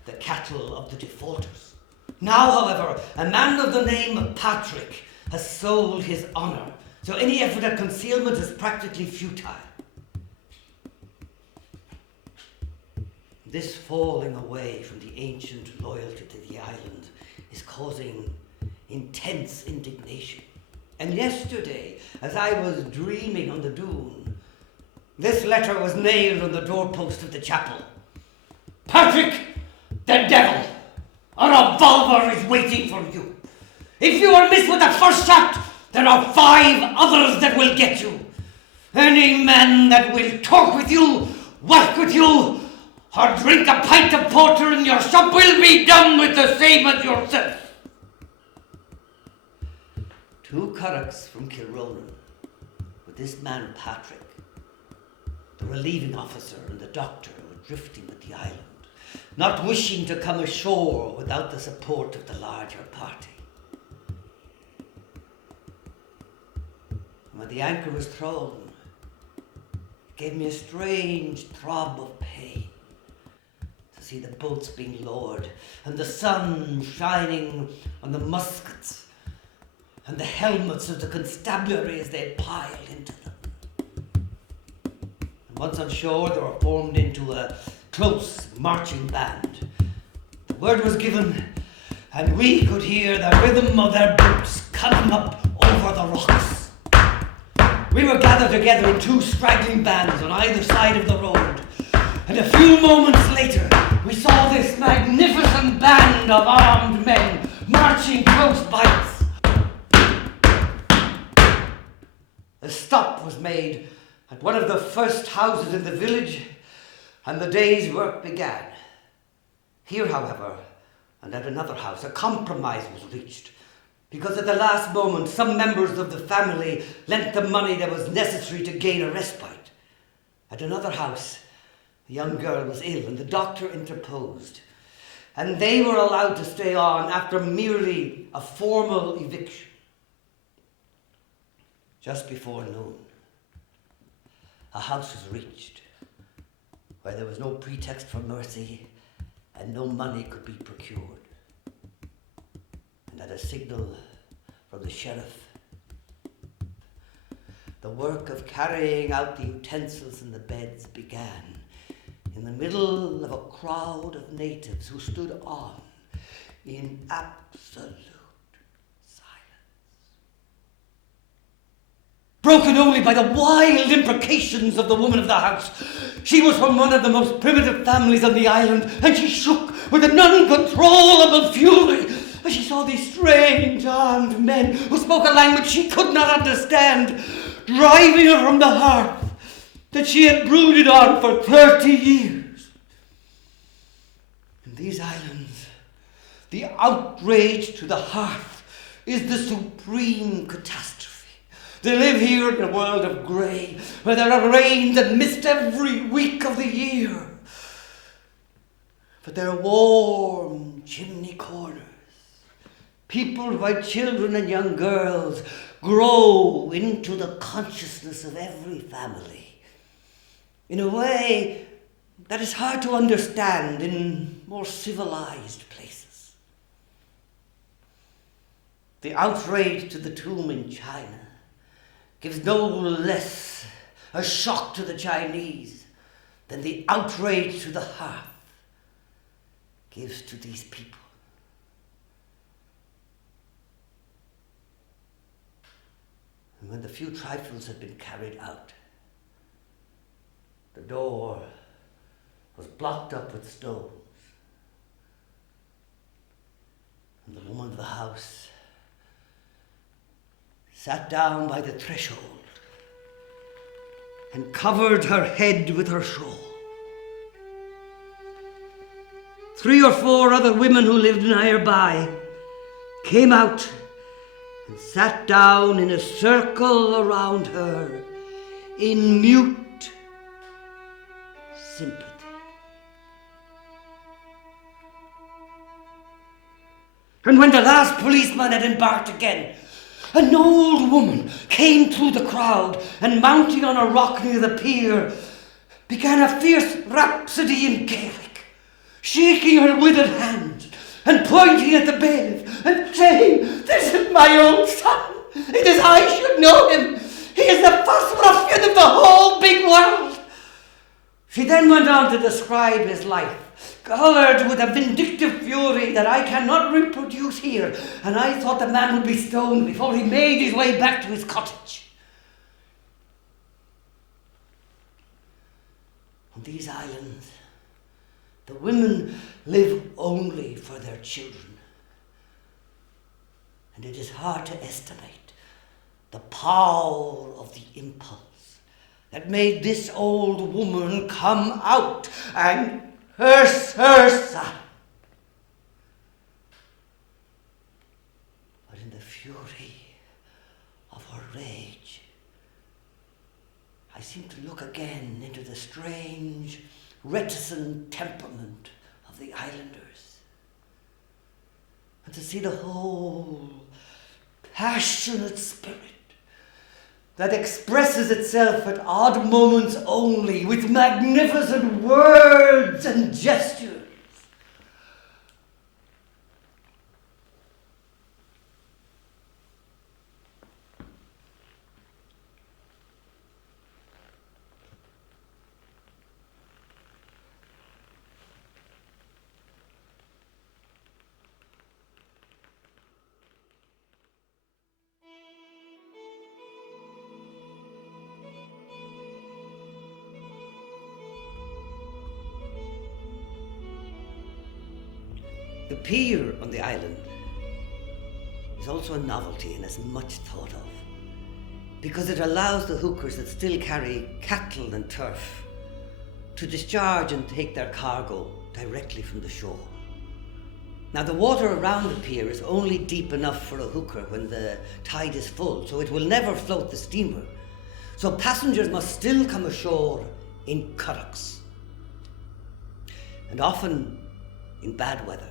the cattle of the defaulters. Now, however, a man of the name of Patrick has sold his honour, so any effort at concealment is practically futile. This falling away from the ancient loyalty to the island is causing intense indignation. And yesterday, as I was dreaming on the dune, this letter was nailed on the doorpost of the chapel. Patrick, the devil, a revolver is waiting for you. If you are missed with the first shot, there are 5 others that will get you. Any man that will talk with you, work with you, or drink a pint of porter in your shop will be done with the same as yourself. 2 currachs from Kilronan, with this man Patrick, the relieving officer and the doctor, were drifting with the island, not wishing to come ashore without the support of the larger party. When the anchor was thrown, it gave me a strange throb of pain to see the boats being lowered and the sun shining on the muskets and the helmets of the constabulary as they piled into them. And once on shore, they were formed into a close marching band. The word was given, and we could hear the rhythm of their boots coming up over the rocks. We were gathered together in 2 straggling bands on either side of the road, and a few moments later we saw this magnificent band of armed men marching close by us. A stop was made at one of the first houses in the village, and the day's work began. Here, however, and at another house, a compromise was reached, because at the last moment some members of the family lent the money that was necessary to gain a respite. At another house, a young girl was ill, and the doctor interposed, and they were allowed to stay on after merely a formal eviction. Just before noon, a house was reached where there was no pretext for mercy and no money could be procured. And at a signal from the sheriff, the work of carrying out the utensils and the beds began in the middle of a crowd of natives who stood on in absolute broken only by the wild imprecations of the woman of the house. She was from one of the most primitive families on the island, and she shook with an uncontrollable fury as she saw these strange armed men who spoke a language she could not understand, driving her from the hearth that she had brooded on for 30 years. In these islands, the outrage to the hearth is the supreme catastrophe. They live here in a world of grey, where there are rains and mist every week of the year. But there are warm chimney corners, peopled by children and young girls, grow into the consciousness of every family in a way that is hard to understand in more civilized places. The outrage to the tomb in China gives no less a shock to the Chinese than the outrage to the hearth gives to these people. And when the few trifles had been carried out, the door was blocked up with stones, and the woman of the house sat down by the threshold and covered her head with her shawl. 3 or 4 other women who lived nearby came out and sat down in a circle around her in mute sympathy. And when the last policeman had embarked again, an old woman came through the crowd and, mounting on a rock near the pier, began a fierce rhapsody in Gaelic, shaking her withered hands and pointing at the bailiff and saying, "This is my own son. It is I should know him. He is the first ruffian of the whole big world." She then went on to describe his life, coloured with a vindictive fury that I cannot reproduce here, and I thought the man would be stoned before he made his way back to his cottage. On these islands, the women live only for their children, and it is hard to estimate the power of the impulse that made this old woman come out and curse her son. But in the fury of her rage, I seemed to look again into the strange, reticent temperament of the islanders, and to see the whole passionate spirit that expresses itself at odd moments only with magnificent words and gestures. The pier on the island is also a novelty and is much thought of, because it allows the hookers that still carry cattle and turf to discharge and take their cargo directly from the shore. Now, the water around the pier is only deep enough for a hooker when the tide is full, so it will never float the steamer. So passengers must still come ashore in currachs. And often, in bad weather,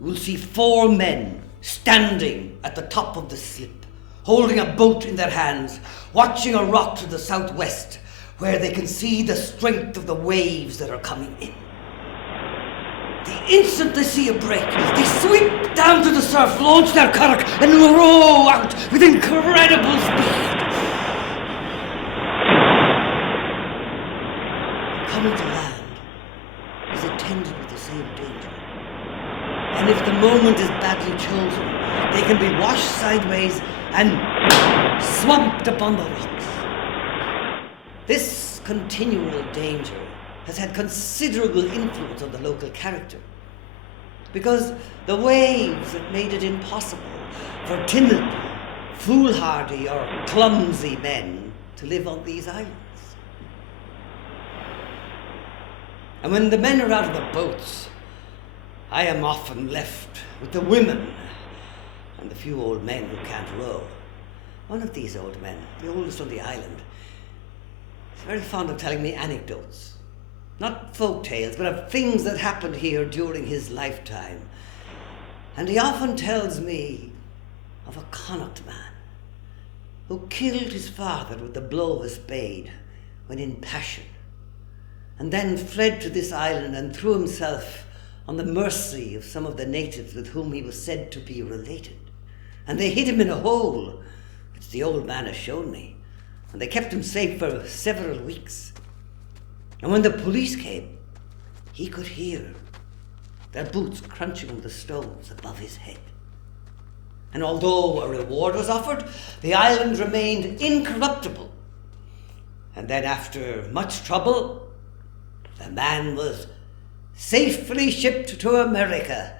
we'll see 4 men standing at the top of the slip, holding a boat in their hands, watching a rock to the southwest, where they can see the strength of the waves that are coming in. The instant they see a break, they sweep down to the surf, launch their currach, and row out with incredible speed. Coming to land is attended with the same danger. And if the moment is badly chosen, they can be washed sideways and swamped upon the rocks. This continual danger has had considerable influence on the local character, because the waves have made it impossible for timid, foolhardy or clumsy men to live on these islands. And when the men are out of the boats, I am often left with the women and the few old men who can't row. One of these old men, the oldest on the island, is very fond of telling me anecdotes. Not folk tales, but of things that happened here during his lifetime. And he often tells me of a Connacht man who killed his father with the blow of a spade when in passion, and then fled to this island and threw himself on the mercy of some of the natives with whom he was said to be related. And they hid him in a hole, as the old man has shown me, and they kept him safe for several weeks. And when the police came, he could hear their boots crunching on the stones above his head. And although a reward was offered, the island remained incorruptible. And then, after much trouble, the man was safely shipped to America.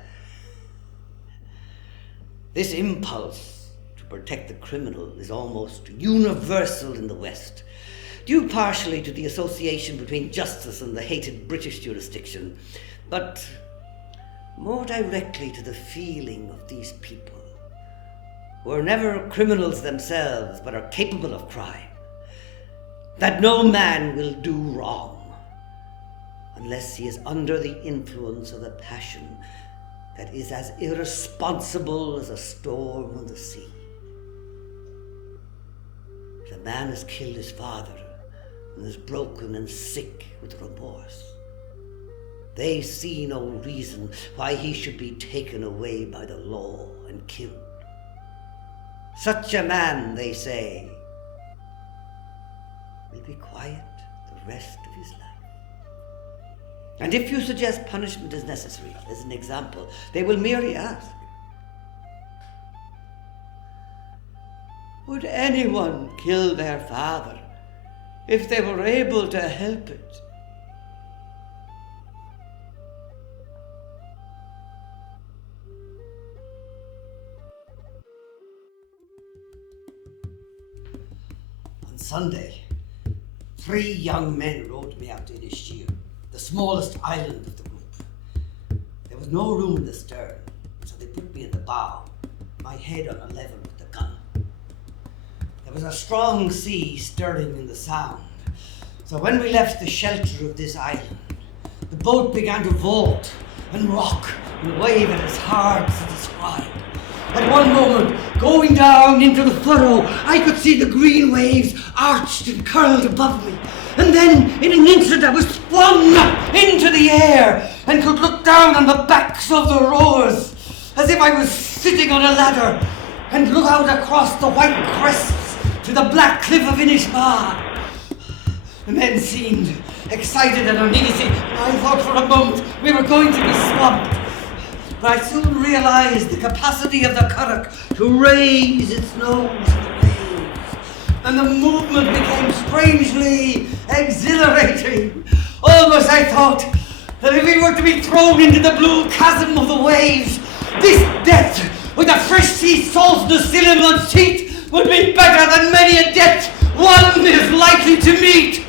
This impulse to protect the criminal is almost universal in the West, due partially to the association between justice and the hated British jurisdiction, but more directly to the feeling of these people, who are never criminals themselves but are capable of crime, that no man will do wrong unless he is under the influence of a passion that is as irresponsible as a storm on the sea. If a man has killed his father and is broken and sick with remorse, they see no reason why he should be taken away by the law and killed. Such a man, they say, will be quiet the rest of his life. And if you suggest punishment is necessary, as an example, they will merely ask, would anyone kill their father if they were able to help it? On Sunday, 3 young men rowed me out to Inisheer, the smallest island of the group. There was no room in the stern, so they put me in the bow, my head on a level with the gun. There was a strong sea stirring in the sound, so when we left the shelter of this island, the boat began to vault and rock and wave at us hard to describe. At one moment, going down into the furrow, I could see the green waves arched and curled above me. And then, in an instant, I was flung up into the air and could look down on the backs of the rowers, as if I was sitting on a ladder, and look out across the white crests to the black cliff of Inishbar. The men seemed excited and uneasy, and I thought for a moment we were going to be swamped. But I soon realized the capacity of the curragh to raise its nose in the waves, and the movement became strangely exhilarating. Almost I thought that if we were to be thrown into the blue chasm of the waves, this death, with the fresh sea saltness still in one's teeth, would be better than many a death one is likely to meet.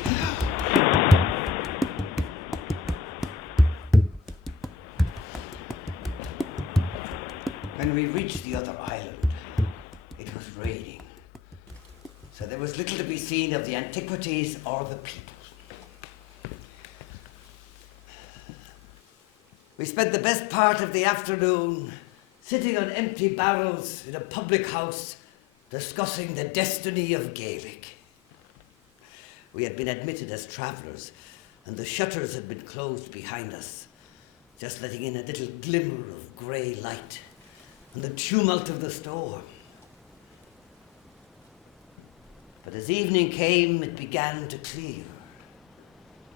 When we reached the other island, it was raining, so there was little to be seen of the antiquities or the people. We spent the best part of the afternoon sitting on empty barrels in a public house discussing the destiny of Gaelic. We had been admitted as travellers, and the shutters had been closed behind us, just letting in a little glimmer of grey light and the tumult of the storm. But as evening came, it began to clear.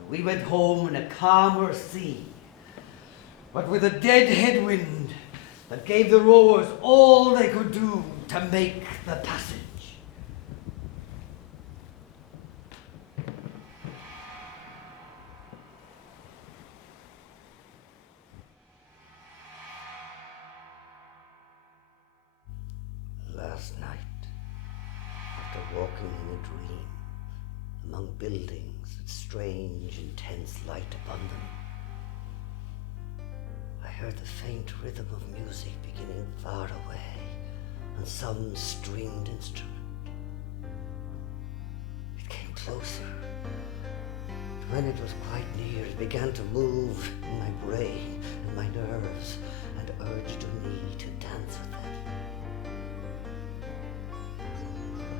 We went home in a calmer sea, but with a dead headwind that gave the rowers all they could do to make the passage. Last night, after walking in a dream among buildings with strange, intense light upon them, I heard the faint rhythm of music beginning far away on some stringed instrument. It came closer, and when it was quite near, it began to move in my brain and my nerves and urged me to dance with it.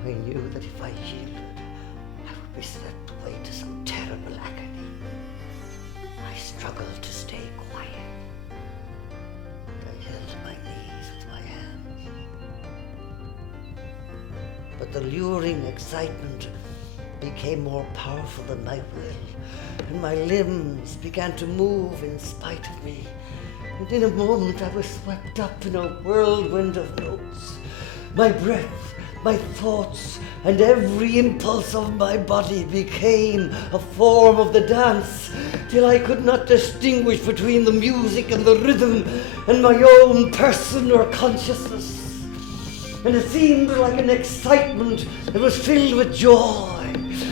I knew that if I yielded, I would be swept away to some terrible agony. I struggled to stay quiet. I held my knees with my hands. but the luring excitement became more powerful than my will, and my limbs began to move in spite of me. And in a moment I was swept up in a whirlwind of notes. My breath, my thoughts, and every impulse of my body became a form of the dance, till I could not distinguish between the music and the rhythm and my own person or consciousness. And it seemed like an excitement that was filled with joy.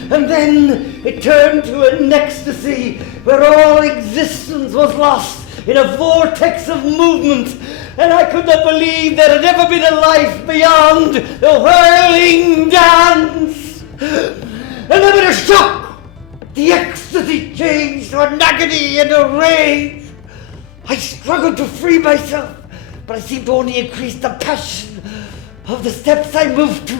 And then it turned to an ecstasy where all existence was lost in a vortex of movement, and I could not believe there had ever been a life beyond the whirling dance. And then with a shock, the ecstasy changed to an agony and a rage. I struggled to free myself, but I seemed to only increase the passion of the steps I moved to.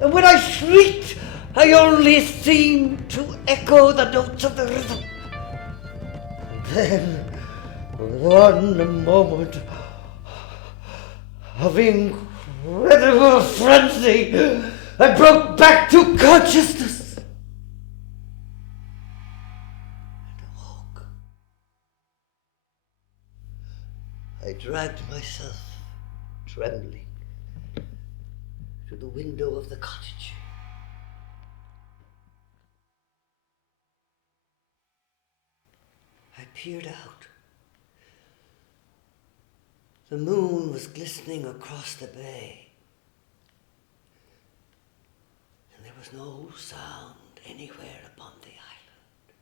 And when I shrieked, I only seemed to echo the notes of the rhythm. And then, one moment of incredible frenzy, I broke back to consciousness and awoke. I dragged myself, trembling, to the window of the cottage. I peered out. The moon was glistening across the bay, and there was no sound anywhere upon the island.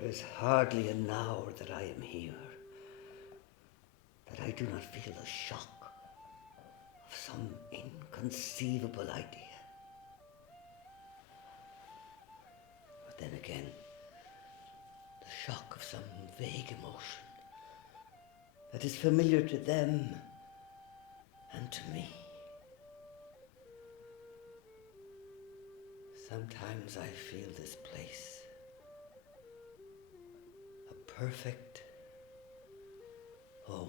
There is hardly an hour that I am here that I do not feel the shock of some inconceivable idea. But then again, the shock of some vague emotion that is familiar to them and to me. Sometimes I feel this place a perfect home.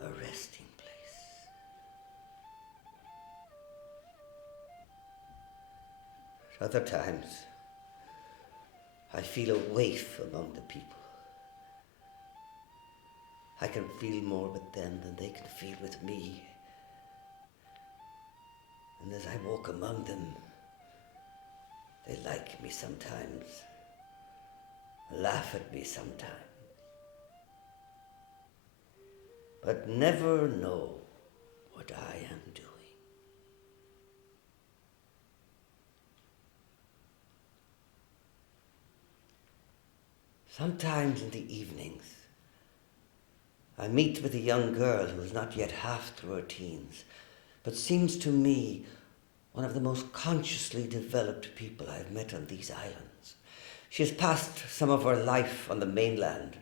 A resting place. At other times, I feel a waif among the people. I can feel more with them than they can feel with me. And as I walk among them, they like me sometimes, laugh at me sometimes, but never know what I am doing. Sometimes in the evenings, I meet with a young girl who is not yet half through her teens, but seems to me one of the most consciously developed people I've met on these islands. She has passed some of her life on the mainland,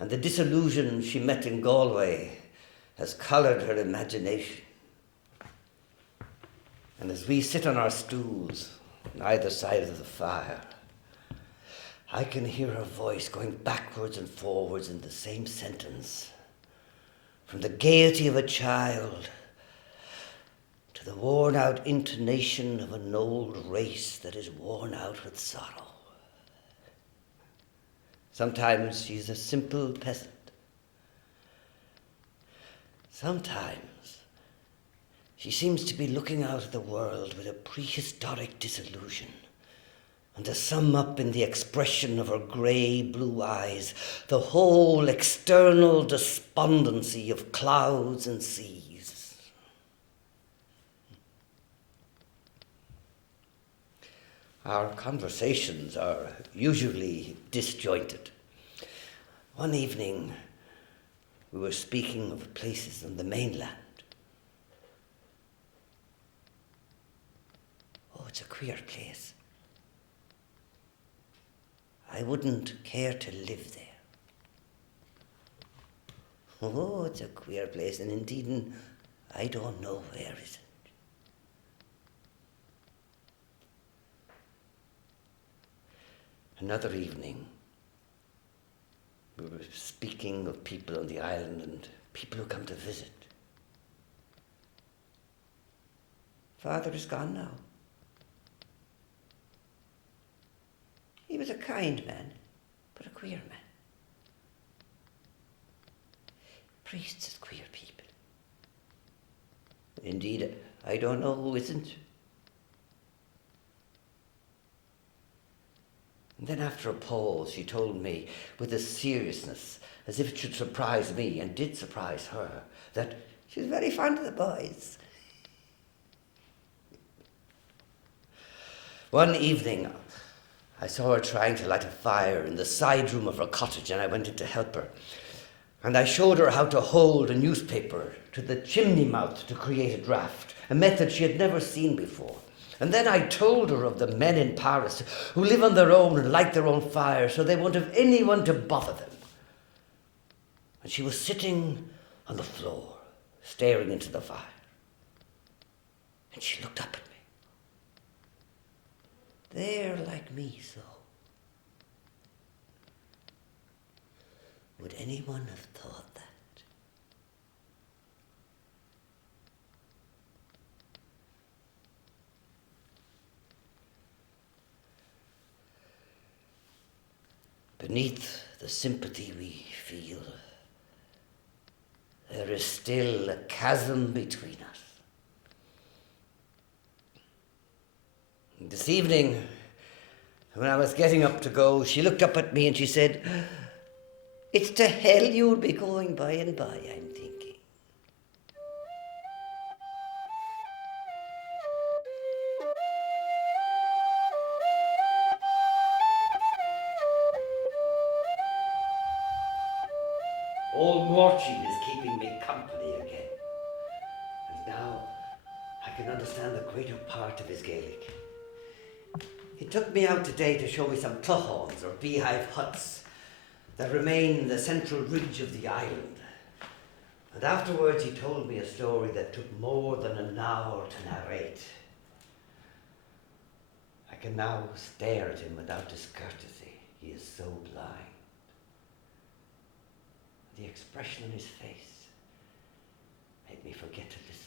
and the disillusion she met in Galway has coloured her imagination. And as we sit on our stools on either side of the fire, I can hear her voice going backwards and forwards in the same sentence, from the gaiety of a child to the worn-out intonation of an old race that is worn out with sorrow. Sometimes she is a simple peasant. Sometimes she seems to be looking out at the world with a prehistoric disillusion, and to sum up in the expression of her grey-blue eyes the whole external despondency of clouds and seas. Our conversations are usually disjointed. One evening, we were speaking of places on the mainland. Oh, it's a queer place. I wouldn't care to live there. Oh, it's a queer place, and indeed, I don't know where is it. Another evening, we were speaking of people on the island and people who come to visit. Father is gone now. He was a kind man, but a queer man. Priests are queer people. Indeed, I don't know who isn't. And then after a pause, she told me with a seriousness, as if it should surprise me, and did surprise her, that she's very fond of the boys. One evening, I saw her trying to light a fire in the side room of her cottage, and I went in to help her. And I showed her how to hold a newspaper to the chimney mouth to create a draft, a method she had never seen before. And then I told her of the men in Paris who live on their own and light their own fire so they won't have anyone to bother them. And she was sitting on the floor, staring into the fire. And she looked up at me. They're like me, so. Would anyone have thought that? Beneath the sympathy we feel, there is still a chasm between us. This evening, when I was getting up to go, she looked up at me and she said, "It's to hell you'll be going by and by, I'm thinking." Old Morchin is keeping me company again. And now I can understand the greater part of his Gaelic. He took me out today to show me some cluchons or beehive huts that remain in the central ridge of the island. And afterwards he told me a story that took more than an hour to narrate. I can now stare at him without discourtesy. He is so blind. The expression on his face made me forget to listen.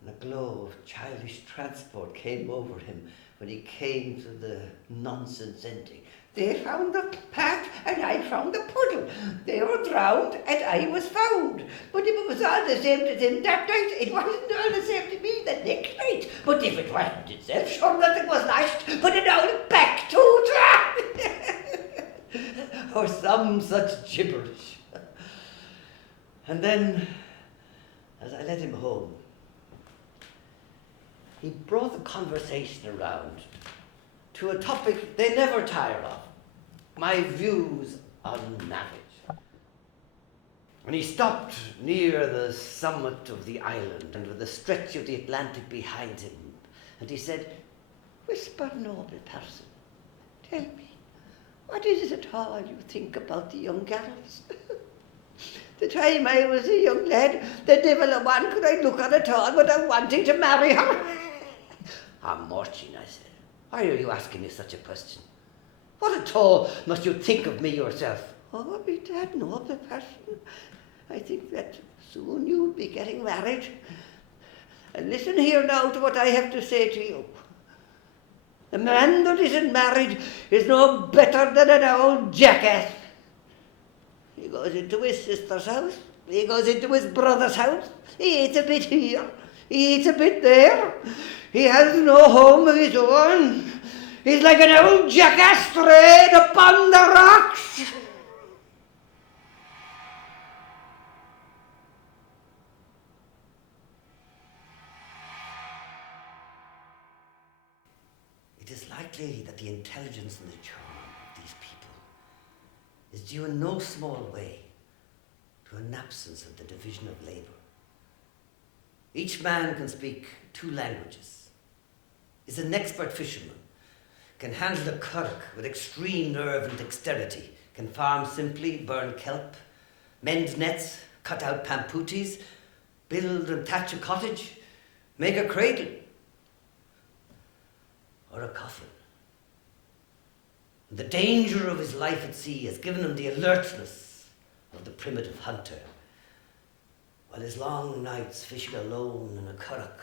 And a glow of childish transport came over him when he came to the nonsense ending. They found the path and I found the puddle. They were drowned and I was found. But if it was all the same to them that night, it wasn't all the same to me the next night. But if it wasn't itself, sure nothing was lashed, but it all back to drown. Or some such gibberish. And then, as I led him home, he brought the conversation around to a topic they never tire of, my views on marriage. And he stopped near the summit of the island and with a stretch of the Atlantic behind him, and he said, "Whisper, noble person, tell me, what is it at all you think about the young girls? The time I was a young lad, the devil a one could I look on at all without wanting to marry her." "Ah, Morchin," I said, "why are you asking me such a question? What at all must you think of me yourself?" "Oh, be that noble person. I think that soon you'll be getting married. And listen here now to what I have to say to you. The man that isn't married is no better than an old jackass. He goes into his sister's house, he goes into his brother's house, he eats a bit here, he eats a bit there, he has no home of his own. He's like an old jackass strayed upon the rocks." It is likely that the intelligence and the charm of these people is due in no small way to an absence of the division of labour. Each man can speak 2 languages, is an expert fisherman, can handle a currach with extreme nerve and dexterity, can farm simply, burn kelp, mend nets, cut out pamputis, build and thatch a cottage, make a cradle, or a coffin. The danger of his life at sea has given him the alertness of the primitive hunter, while his long nights fishing alone in a curragh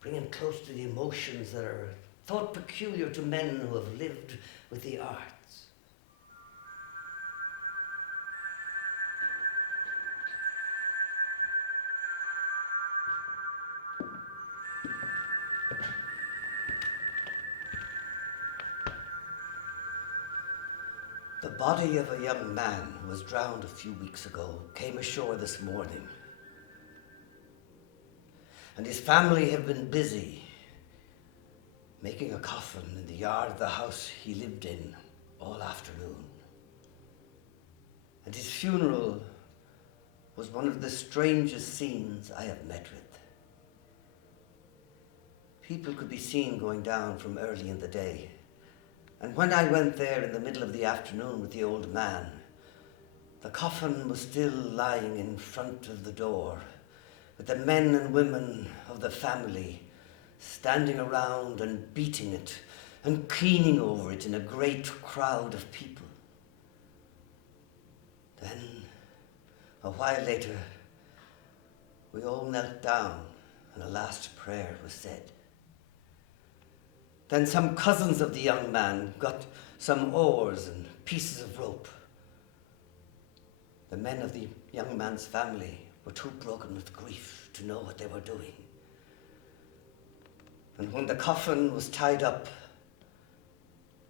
bring him close to the emotions that are thought peculiar to men who have lived with the arts. The body of a young man who was drowned a few weeks ago came ashore this morning. And his family have been busy making a coffin in the yard of the house he lived in all afternoon. And his funeral was one of the strangest scenes I have met with. People could be seen going down from early in the day. And when I went there in the middle of the afternoon with the old man, the coffin was still lying in front of the door, with the men and women of the family standing around and beating it and keening over it in a great crowd of people. Then, a while later, we all knelt down and a last prayer was said. Then some cousins of the young man got some oars and pieces of rope. The men of the young man's family were too broken with grief to know what they were doing. And when the coffin was tied up,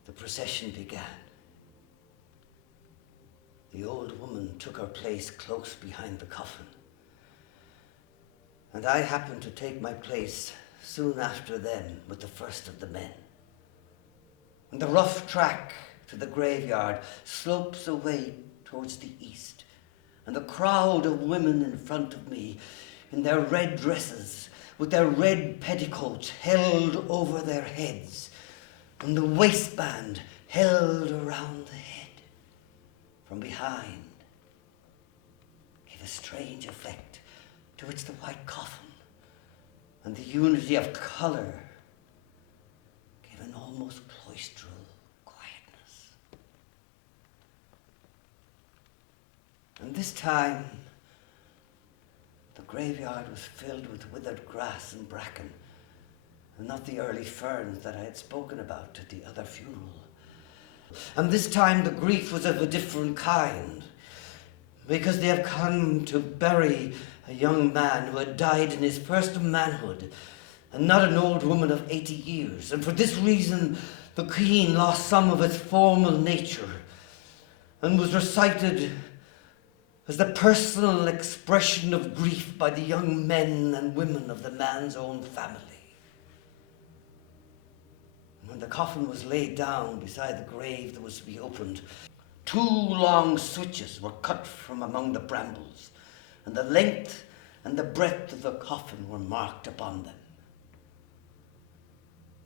the procession began. The old woman took her place close behind the coffin. And I happened to take my place soon after them with the first of the men. And the rough track to the graveyard slopes away towards the east, and the crowd of women in front of me in their red dresses with their red petticoats held over their heads and the waistband held around the head from behind gave a strange effect to its the white coffin, and the unity of colour gave an almost cloistral quietness. And this time, the graveyard was filled with withered grass and bracken, and not the early ferns that I had spoken about at the other funeral. And this time the grief was of a different kind, because they have come to bury a young man who had died in his first of manhood, and not an old woman of 80 years. And for this reason, the queen lost some of its formal nature and was recited as the personal expression of grief by the young men and women of the man's own family. When the coffin was laid down beside the grave that was to be opened, 2 long switches were cut from among the brambles, and the length and the breadth of the coffin were marked upon them.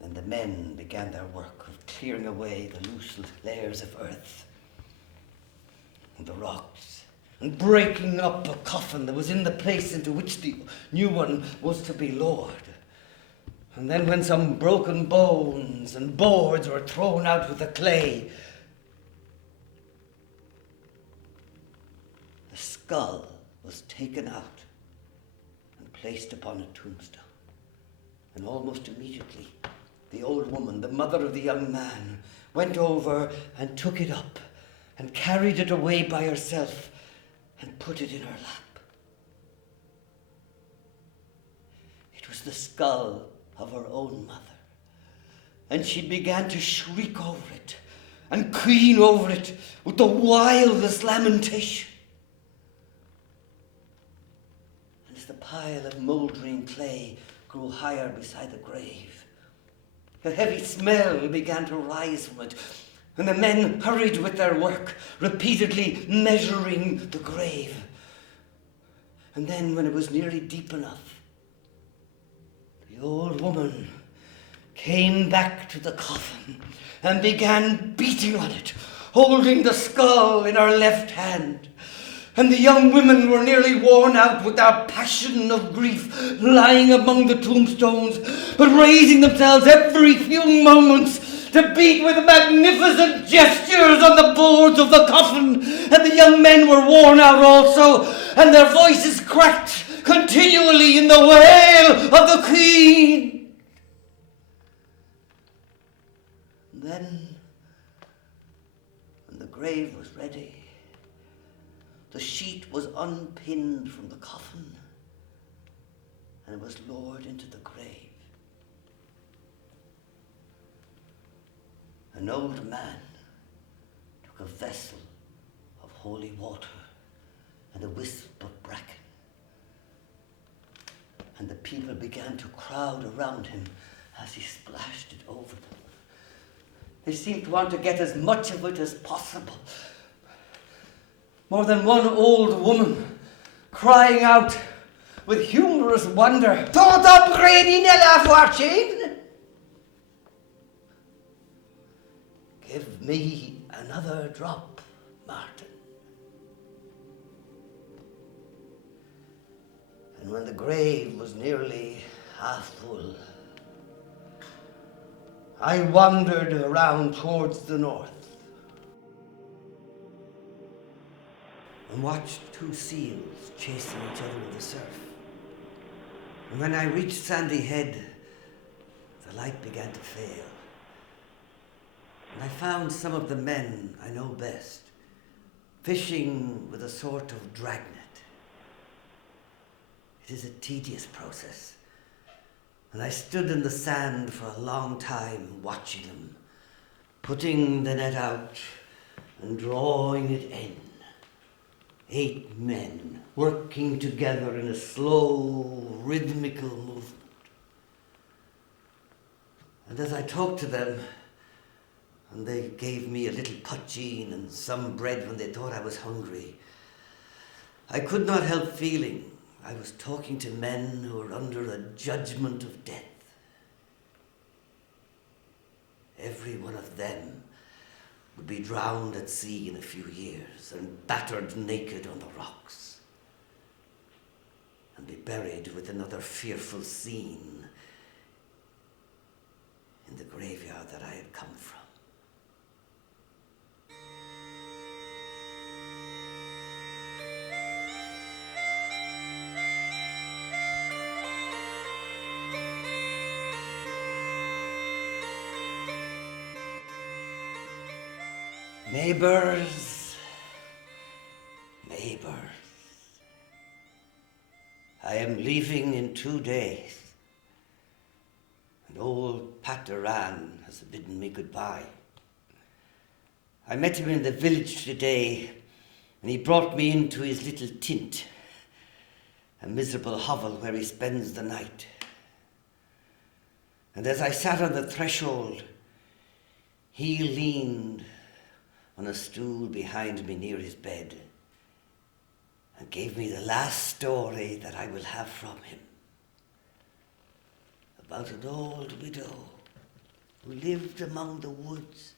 Then the men began their work of clearing away the loose layers of earth and the rocks, and breaking up a coffin that was in the place into which the new one was to be lowered. And then when some broken bones and boards were thrown out with the clay, the skull was taken out and placed upon a tombstone. And almost immediately, the old woman, the mother of the young man, went over and took it up and carried it away by herself and put it in her lap. It was the skull of her own mother, and she began to shriek over it and keen over it with the wildest lamentation. And as the pile of mouldering clay grew higher beside the grave, a heavy smell began to rise from it, and the men hurried with their work, repeatedly measuring the grave. And then, when it was nearly deep enough, the old woman came back to the coffin and began beating on it, holding the skull in her left hand. And the young women were nearly worn out with their passion of grief, lying among the tombstones, but raising themselves every few moments to beat with magnificent gestures on the boards of the coffin, and the young men were worn out also, and their voices cracked continually in the wail of the Queen. And then, when the grave was ready, the sheet was unpinned from the coffin, and it was lowered into the grave. An old man took a vessel of holy water and a wisp of bracken, and the people began to crowd around him as he splashed it over them. They seemed to want to get as much of it as possible. More than one old woman crying out with humorous wonder, "Tot upgrading la fortune! Give me another drop, Martin." And when the grave was nearly half full, I wandered around towards the north and watched two seals chasing each other in the surf. And when I reached Sandy Head, the light began to fail. And I found some of the men I know best fishing with a sort of dragnet. It is a tedious process, and I stood in the sand for a long time watching them, putting the net out and drawing it in. 8 men working together in a slow, rhythmical movement. And as I talked to them, and they gave me a little poutine and some bread when they thought I was hungry, I could not help feeling I was talking to men who were under a judgment of death. Every one of them would be drowned at sea in a few years and battered naked on the rocks, and be buried with another fearful scene in the graveyard that I had come from. Neighbors, I am leaving in 2 days, and old Pat Aran has bidden me goodbye. I met him in the village today, and he brought me into his little tint, a miserable hovel where he spends the night. And as I sat on the threshold, he leaned on a stool behind me near his bed and gave me the last story that I will have from him, about an old widow who lived among the woods,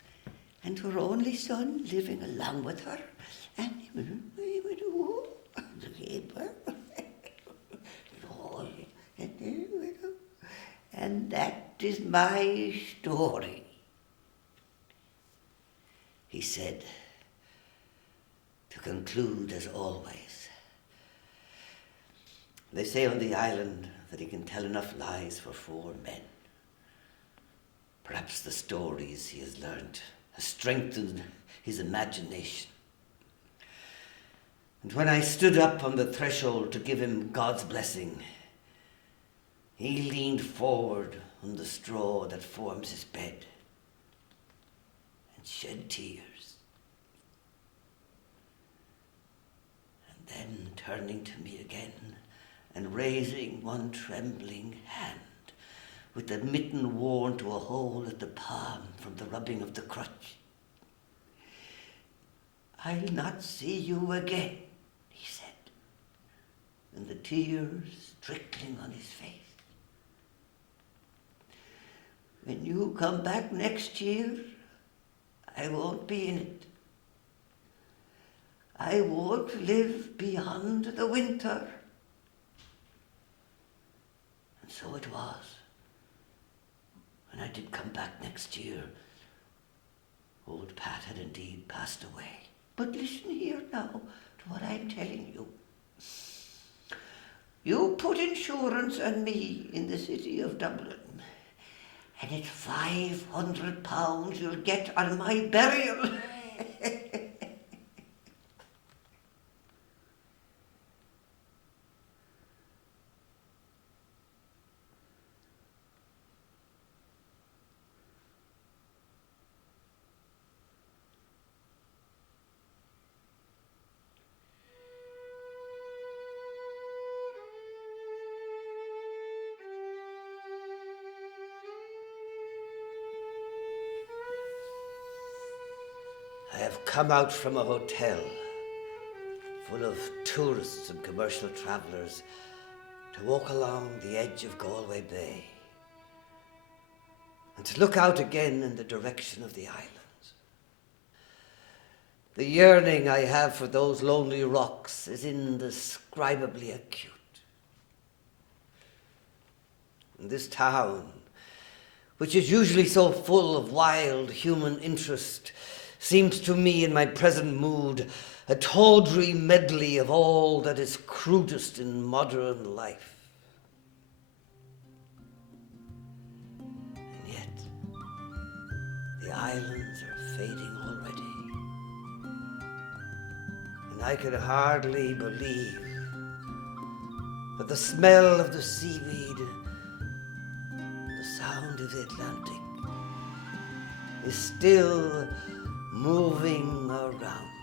and her only son living along with her, and he would the keeper. And that is my story. He said, to conclude as always. They say on the island that he can tell enough lies for 4 men. Perhaps the stories he has learnt have strengthened his imagination. And when I stood up on the threshold to give him God's blessing, he leaned forward on the straw that forms his bed and shed tears. And then turning to me again and raising one trembling hand with the mitten worn to a hole at the palm from the rubbing of the crutch. "I'll not see you again," he said, and the tears trickling on his face. "When you come back next year, I won't be in it. I won't live beyond the winter." And so it was. When I did come back next year, Old Pat had indeed passed away. But listen here now to what I'm telling you. You put insurance on me in the city of Dublin, and it's £500 you'll get on my burial. I have come out from a hotel full of tourists and commercial travellers to walk along the edge of Galway Bay and to look out again in the direction of the islands. The yearning I have for those lonely rocks is indescribably acute. In this town, which is usually so full of wild human interest, seems to me in my present mood a tawdry medley of all that is crudest in modern life. And yet, the islands are fading already, and I can hardly believe that the smell of the seaweed, the sound of the Atlantic, is still moving around.